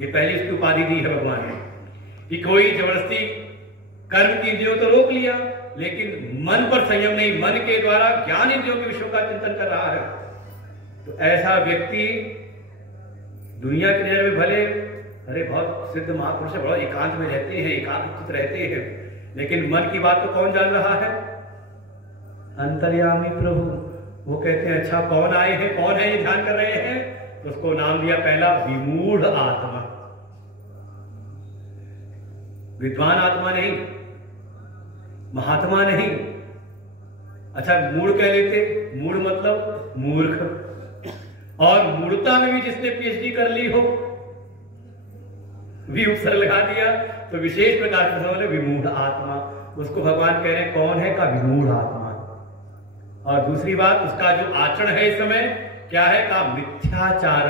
ये पहली उसकी उपाधि दी है भगवान ने, कि कोई जबरदस्ती कर्म की इंद्रियों तो रोक लिया लेकिन मन पर संयम नहीं, मन के द्वारा ज्ञान इंद्रियों के विषयों का चिंतन कर रहा है। तो ऐसा व्यक्ति दुनिया की नजर में भले अरे बहुत सिद्ध महापुरुष है, बड़ा एकांत में रहते हैं, एकांत रहते हैं, लेकिन मन की बात तो कौन जान रहा है, अंतर्यामी प्रभु। वो कहते हैं अच्छा कौन आए हैं, कौन है ये ध्यान कर रहे हैं, तो उसको नाम दिया पहला विमूढ़ आत्मा। विद्वान आत्मा नहीं, महात्मा नहीं। अच्छा मूढ़ कह लेते, मूढ़ मतलब मूर्ख, और मूढ़ता में भी जिसने पीएचडी कर ली हो भी उपसर्ग लगा दिया, तो विशेष प्रकार से विमूढ़ आत्मा, उसको भगवान कह रहे हैं कौन है, का विमूढ़ आत्मा। और दूसरी बात, उसका जो आचरण है इस समय क्या है, का मिथ्याचार,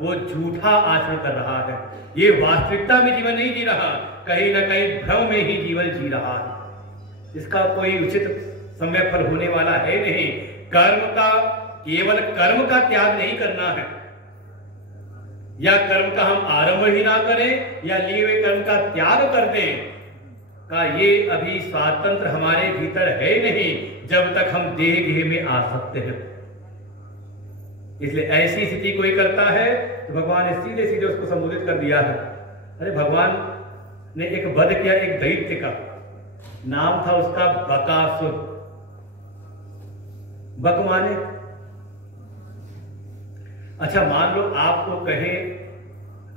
वो झूठा आचरण कर रहा है, ये वास्तविकता में जीवन नहीं जी रहा, कहीं ना कहीं भ्रम में ही जीवन जी रहा है, इसका कोई उचित समय फल होने वाला है नहीं। कर्म का, केवल कर्म का त्याग नहीं करना है, या कर्म का हम आरंभ ही ना करें या लिए हुए कर्म का त्याग कर दें, का ये अभी स्वातंत्र हमारे भीतर है नहीं जब तक हम देह गेह में आ सकते हैं। इसलिए ऐसी स्थिति कोई करता है तो भगवान ने सीधे सीधे उसको संबोधित कर दिया है। अरे भगवान ने एक वध किया, एक दैत्य का, नाम था उसका बकासुर। बक माने, अच्छा मान लो आपको कहे,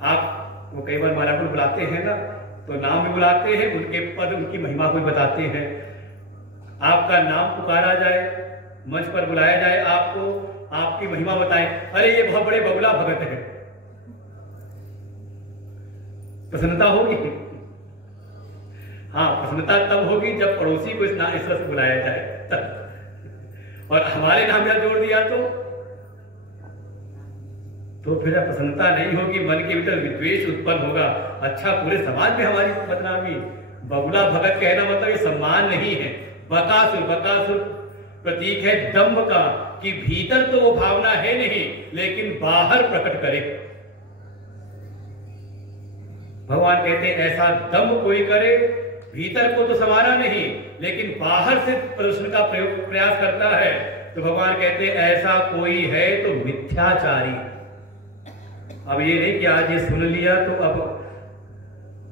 आप वो कई बार माला को बुलाते हैं ना, तो नाम भी बुलाते हैं, उनके पद उनकी महिमा को बताते हैं। आपका नाम पुकारा जाए, मंच पर बुलाया जाए, आपको आपकी महिमा बताएं, अरे ये बहुत बड़े बगुला भगत है, प्रसन्नता होगी? हाँ, प्रसन्नता तब होगी जब पड़ोसी को इस तरह से बुलाया जाए तब। और हमारे नाम यहां जोड़ दिया तो फिर प्रसन्नता नहीं होगी, मन के भीतर विद्वेष उत्पन्न होगा। अच्छा, पूरे समाज में हमारी बदनामी। बगुला भगत कहना मतलब ये सम्मान नहीं है। बकासुर, बकासुर प्रतीक है दंभ का, कि भीतर तो वो भावना है नहीं लेकिन बाहर प्रकट करे। भगवान कहते हैं ऐसा दंभ कोई करे, भीतर को तो संवारा नहीं लेकिन बाहर से प्रदर्शन का प्रयास करता है, तो भगवान कहते हैं ऐसा कोई है तो मिथ्याचारी। अब ये नहीं कि आज ये सुन लिया तो अब,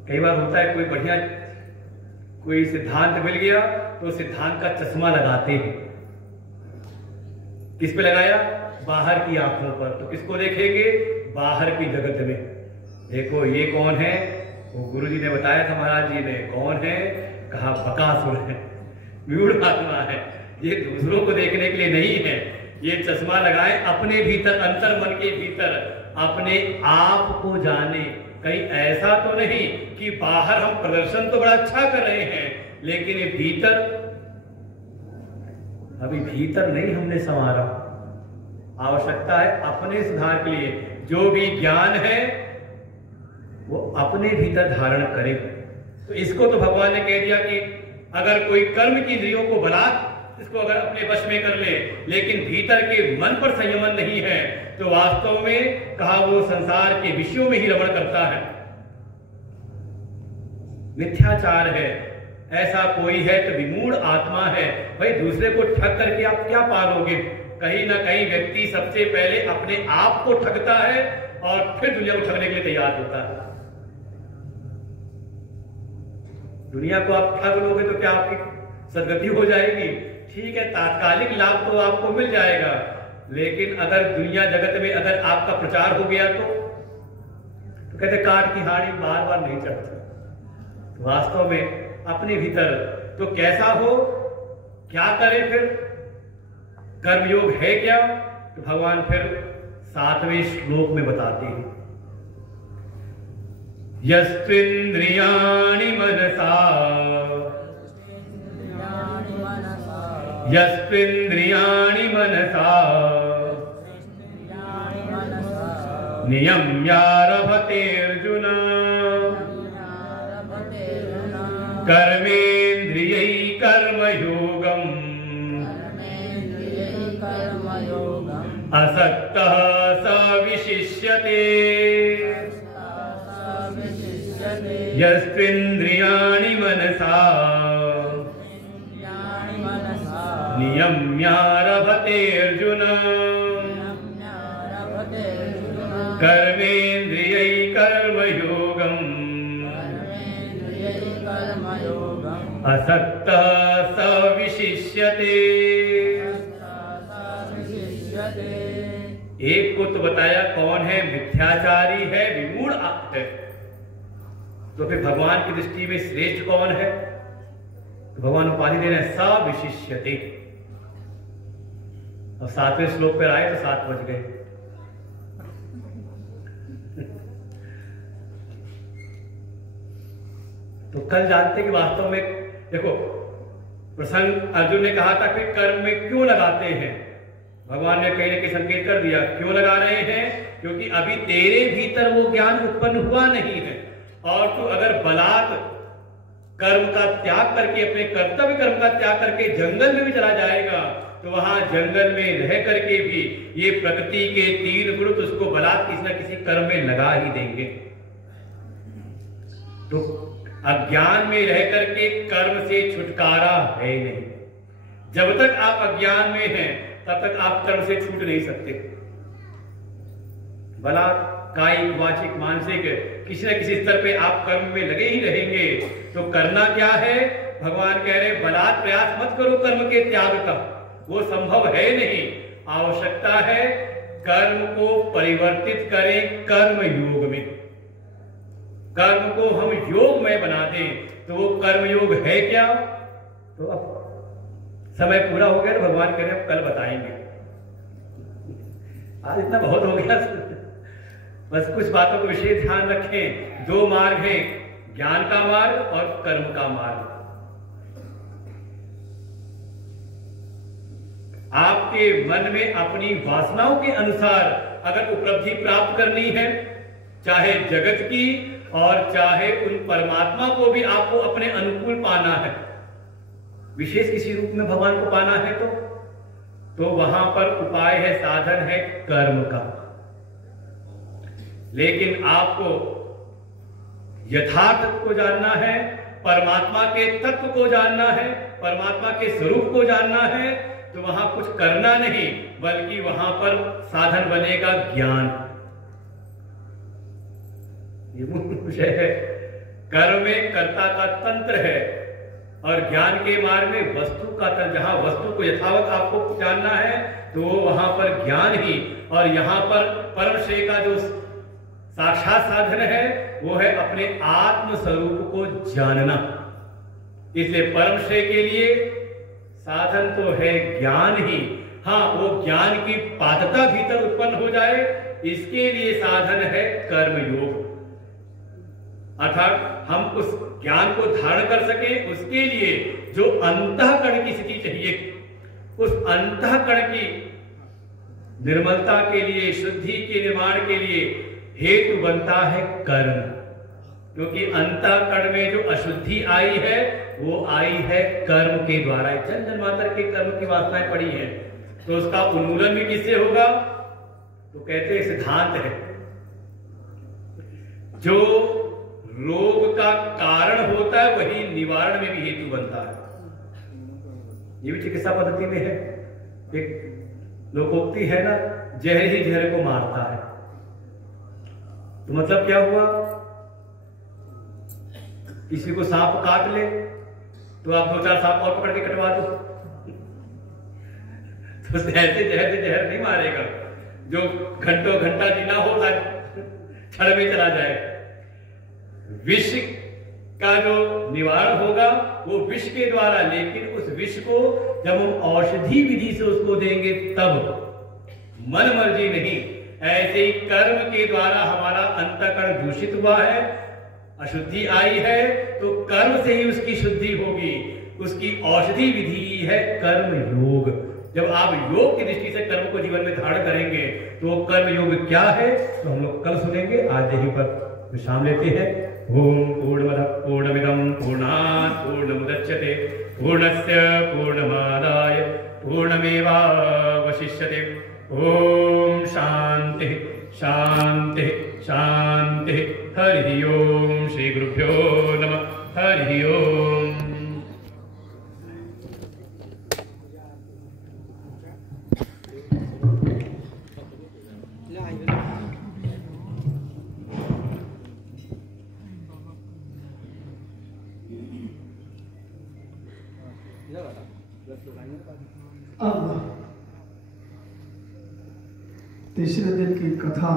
कई बार होता है कोई बढ़िया कोई सिद्धांत मिल गया तो सिद्धांत का चश्मा लगाते हैं। किस पे लगाया? बाहर की आंखों पर। तो किसको देखेंगे? बाहर की जगत में। देखो ये कौन है? वो गुरु जी ने बताया था, महाराज जी ने। कौन है? कहा बकासुर है, व्यूढ़ आत्मा है। ये दूसरों को देखने के लिए नहीं है, ये चश्मा लगाए अपने भीतर, अंतर मन के भीतर अपने आप को जाने। कहीं ऐसा तो नहीं कि बाहर हम प्रदर्शन तो बड़ा अच्छा कर रहे हैं, लेकिन ये भीतर, अभी भीतर नहीं हमने संवारा। आवश्यकता है अपने सुधार के लिए जो भी ज्ञान है वो अपने भीतर धारण करें। तो इसको तो भगवान ने कह दिया कि अगर कोई कर्म की इंद्रियों को बलात् इसको अगर अपने वश में कर ले, लेकिन भीतर के मन पर संयमन नहीं है, तो वास्तव में कहा वो संसार के विषयों में ही रमण करता है, मिथ्याचार है। ऐसा कोई है तो विमूढ़ आत्मा है। भाई दूसरे को ठग करके आप क्या पालोगे? कहीं ना कहीं व्यक्ति सबसे पहले अपने आप को ठगता है और फिर दुनिया को ठगने के लिए तैयार होता है। दुनिया को आप ठग लोगे तो क्या आपकी सदगति हो जाएगी? ठीक है, तात्कालिक लाभ तो आपको मिल जाएगा, लेकिन अगर दुनिया जगत में अगर आपका प्रचार हो गया तो कहते काट की हाड़ी बार बार नहीं चढ़ती। वास्तव में अपने भीतर तो कैसा हो, क्या करे? फिर कर्मयोग है क्या? तो भगवान फिर 7वें श्लोक में बताते हैं, यस्त्विन्द्रियाणि मनसा नियम्यारभतेऽर्जुन कर्मेन्द्रियै कर्मयोगम् असक्तः स विशिष्यते। यस्त्विन्द्रियाणि मनसा नियम्यारभतेऽर्जुन कर्मेन्द्रियै कर्मयोगम् असक्तः स विशिष्यते। एक को तो बताया कौन है? मिथ्याचारी है, विमूढ़ है। तो फिर भगवान की दृष्टि में श्रेष्ठ कौन है? तो भगवान उपाधि दे रहे हैं, स विशिष्यते। और 7वें श्लोक पर आए तो 7 बज गए। तो कल जानते कि वास्तव में देखो प्रसंग अर्जुन ने कहा था कि कर्म में क्यों लगाते हैं? भगवान ने कहीं ना कहीं संकेत कर दिया क्यों लगा रहे हैं, क्योंकि अभी तेरे भीतर वो ज्ञान उत्पन्न हुआ नहीं है। और तू अगर बलात् कर्म का त्याग करके, अपने कर्तव्य कर्म का त्याग करके जंगल में भी चला जाएगा, तो वहां जंगल में रह करके भी ये प्रकृति के 3 गुण उसको बलात् किसी न किसी कर्म में लगा ही देंगे। तो अज्ञान में रह करके कर्म से छुटकारा है नहीं। जब तक आप अज्ञान में हैं तब तक आप कर्म से छूट नहीं सकते। बलात् कायिक, वाचिक, मानसिक किसी न किसी स्तर पे आप कर्म में लगे ही रहेंगे। तो करना क्या है? भगवान कह रहे बलात् प्रयास मत करो कर्म के त्याग का, वो संभव है नहीं। आवश्यकता है कर्म को परिवर्तित करें कर्म योग में। कर्म को हम योग में बना दें, तो वो कर्म योग है क्या? तो अब समय पूरा हो गया, तो भगवान कह रहे हैं कल बताएंगे। आज इतना बहुत हो गया, बस कुछ बातों को विशेष ध्यान रखें। 2 मार्ग हैं, ज्ञान का मार्ग और कर्म का मार्ग। आपके मन में अपनी वासनाओं के अनुसार अगर उपलब्धि प्राप्त करनी है, चाहे जगत की और चाहे उन परमात्मा को भी आपको अपने अनुकूल पाना है, विशेष किसी रूप में भगवान को पाना है, तो वहां पर उपाय है, साधन है कर्म का। लेकिन आपको यथार्थ को जानना है, परमात्मा के तत्व को जानना है, परमात्मा के स्वरूप को जानना है, तो वहां कुछ करना नहीं, बल्कि वहां पर साधन बनेगा ज्ञान। ये मूल विषय है। कर्म में कर्ता का तंत्र है और ज्ञान के मार्ग में वस्तु का जहां वस्तु को यथावत आपको जानना है तो वहां पर ज्ञान ही, और यहाँ पर परम श्रेय का जो साक्षात साधन है वो है अपने आत्म स्वरूप को जानना। इसलिए परम श्रेय के लिए साधन तो है ज्ञान ही। हाँ, वो ज्ञान की पात्रता भीतर उत्पन्न हो जाए, इसके लिए साधन है कर्म योग। अर्थात हम उस ज्ञान को धारण कर सके, उसके लिए जो अंतःकरण की स्थिति चाहिए, उस अंतःकरण की निर्मलता के लिए, शुद्धि के निर्माण के लिए हेतु बनता है कर्म। क्योंकि अंतःकरण में जो अशुद्धि आई है वो आई है कर्म के द्वारा। जन जन्मांतर के कर्म की वासनाएं पड़ी हैं, तो उसका उन्मूलन भी किससे होगा? तो कहते हैं सिद्धांत है, जो रोग का कारण होता है वही निवारण में भी हेतु बनता है। ये भी चिकित्सा पद्धति में है। एक लोकोक्ति है ना, जहर ही जहर को मारता है। तो मतलब क्या हुआ? किसी को सांप काट ले तो आप 2-4 सांप और पकड़ के कटवा दो, तो ऐसे जहर से जहर नहीं मारेगा। जो घंटों घंटा जीना हो क्षण में चला जाए। विष का जो निवारण होगा वो विष के द्वारा, लेकिन उस विष को जब हम औषधि विधि से उसको देंगे तब, मन मर्जी नहीं। ऐसे ही कर्म के द्वारा हमारा अंतःकरण दूषित हुआ है, अशुद्धि आई है, तो कर्म से ही उसकी शुद्धि होगी। उसकी औषधि विधि है कर्म योग। जब आप योग की दृष्टि से कर्म को जीवन में धारण करेंगे तो कर्म योग क्या है तो हम लोग कल सुनेंगे। आज यहीं पर विश्राम लेते हैं। ओम पूर्णमदः पूर्णमिदं पूर्णात् पूर्णमुदच्यते पूर्णस्य पूर्णमादाय पूर्णमेवावशिष्यते। ओम शांति शांति शांति। हरि ओम। श्री गुरुभ्यो नमः। हरि ओम। अब तीसरे दिन की कथा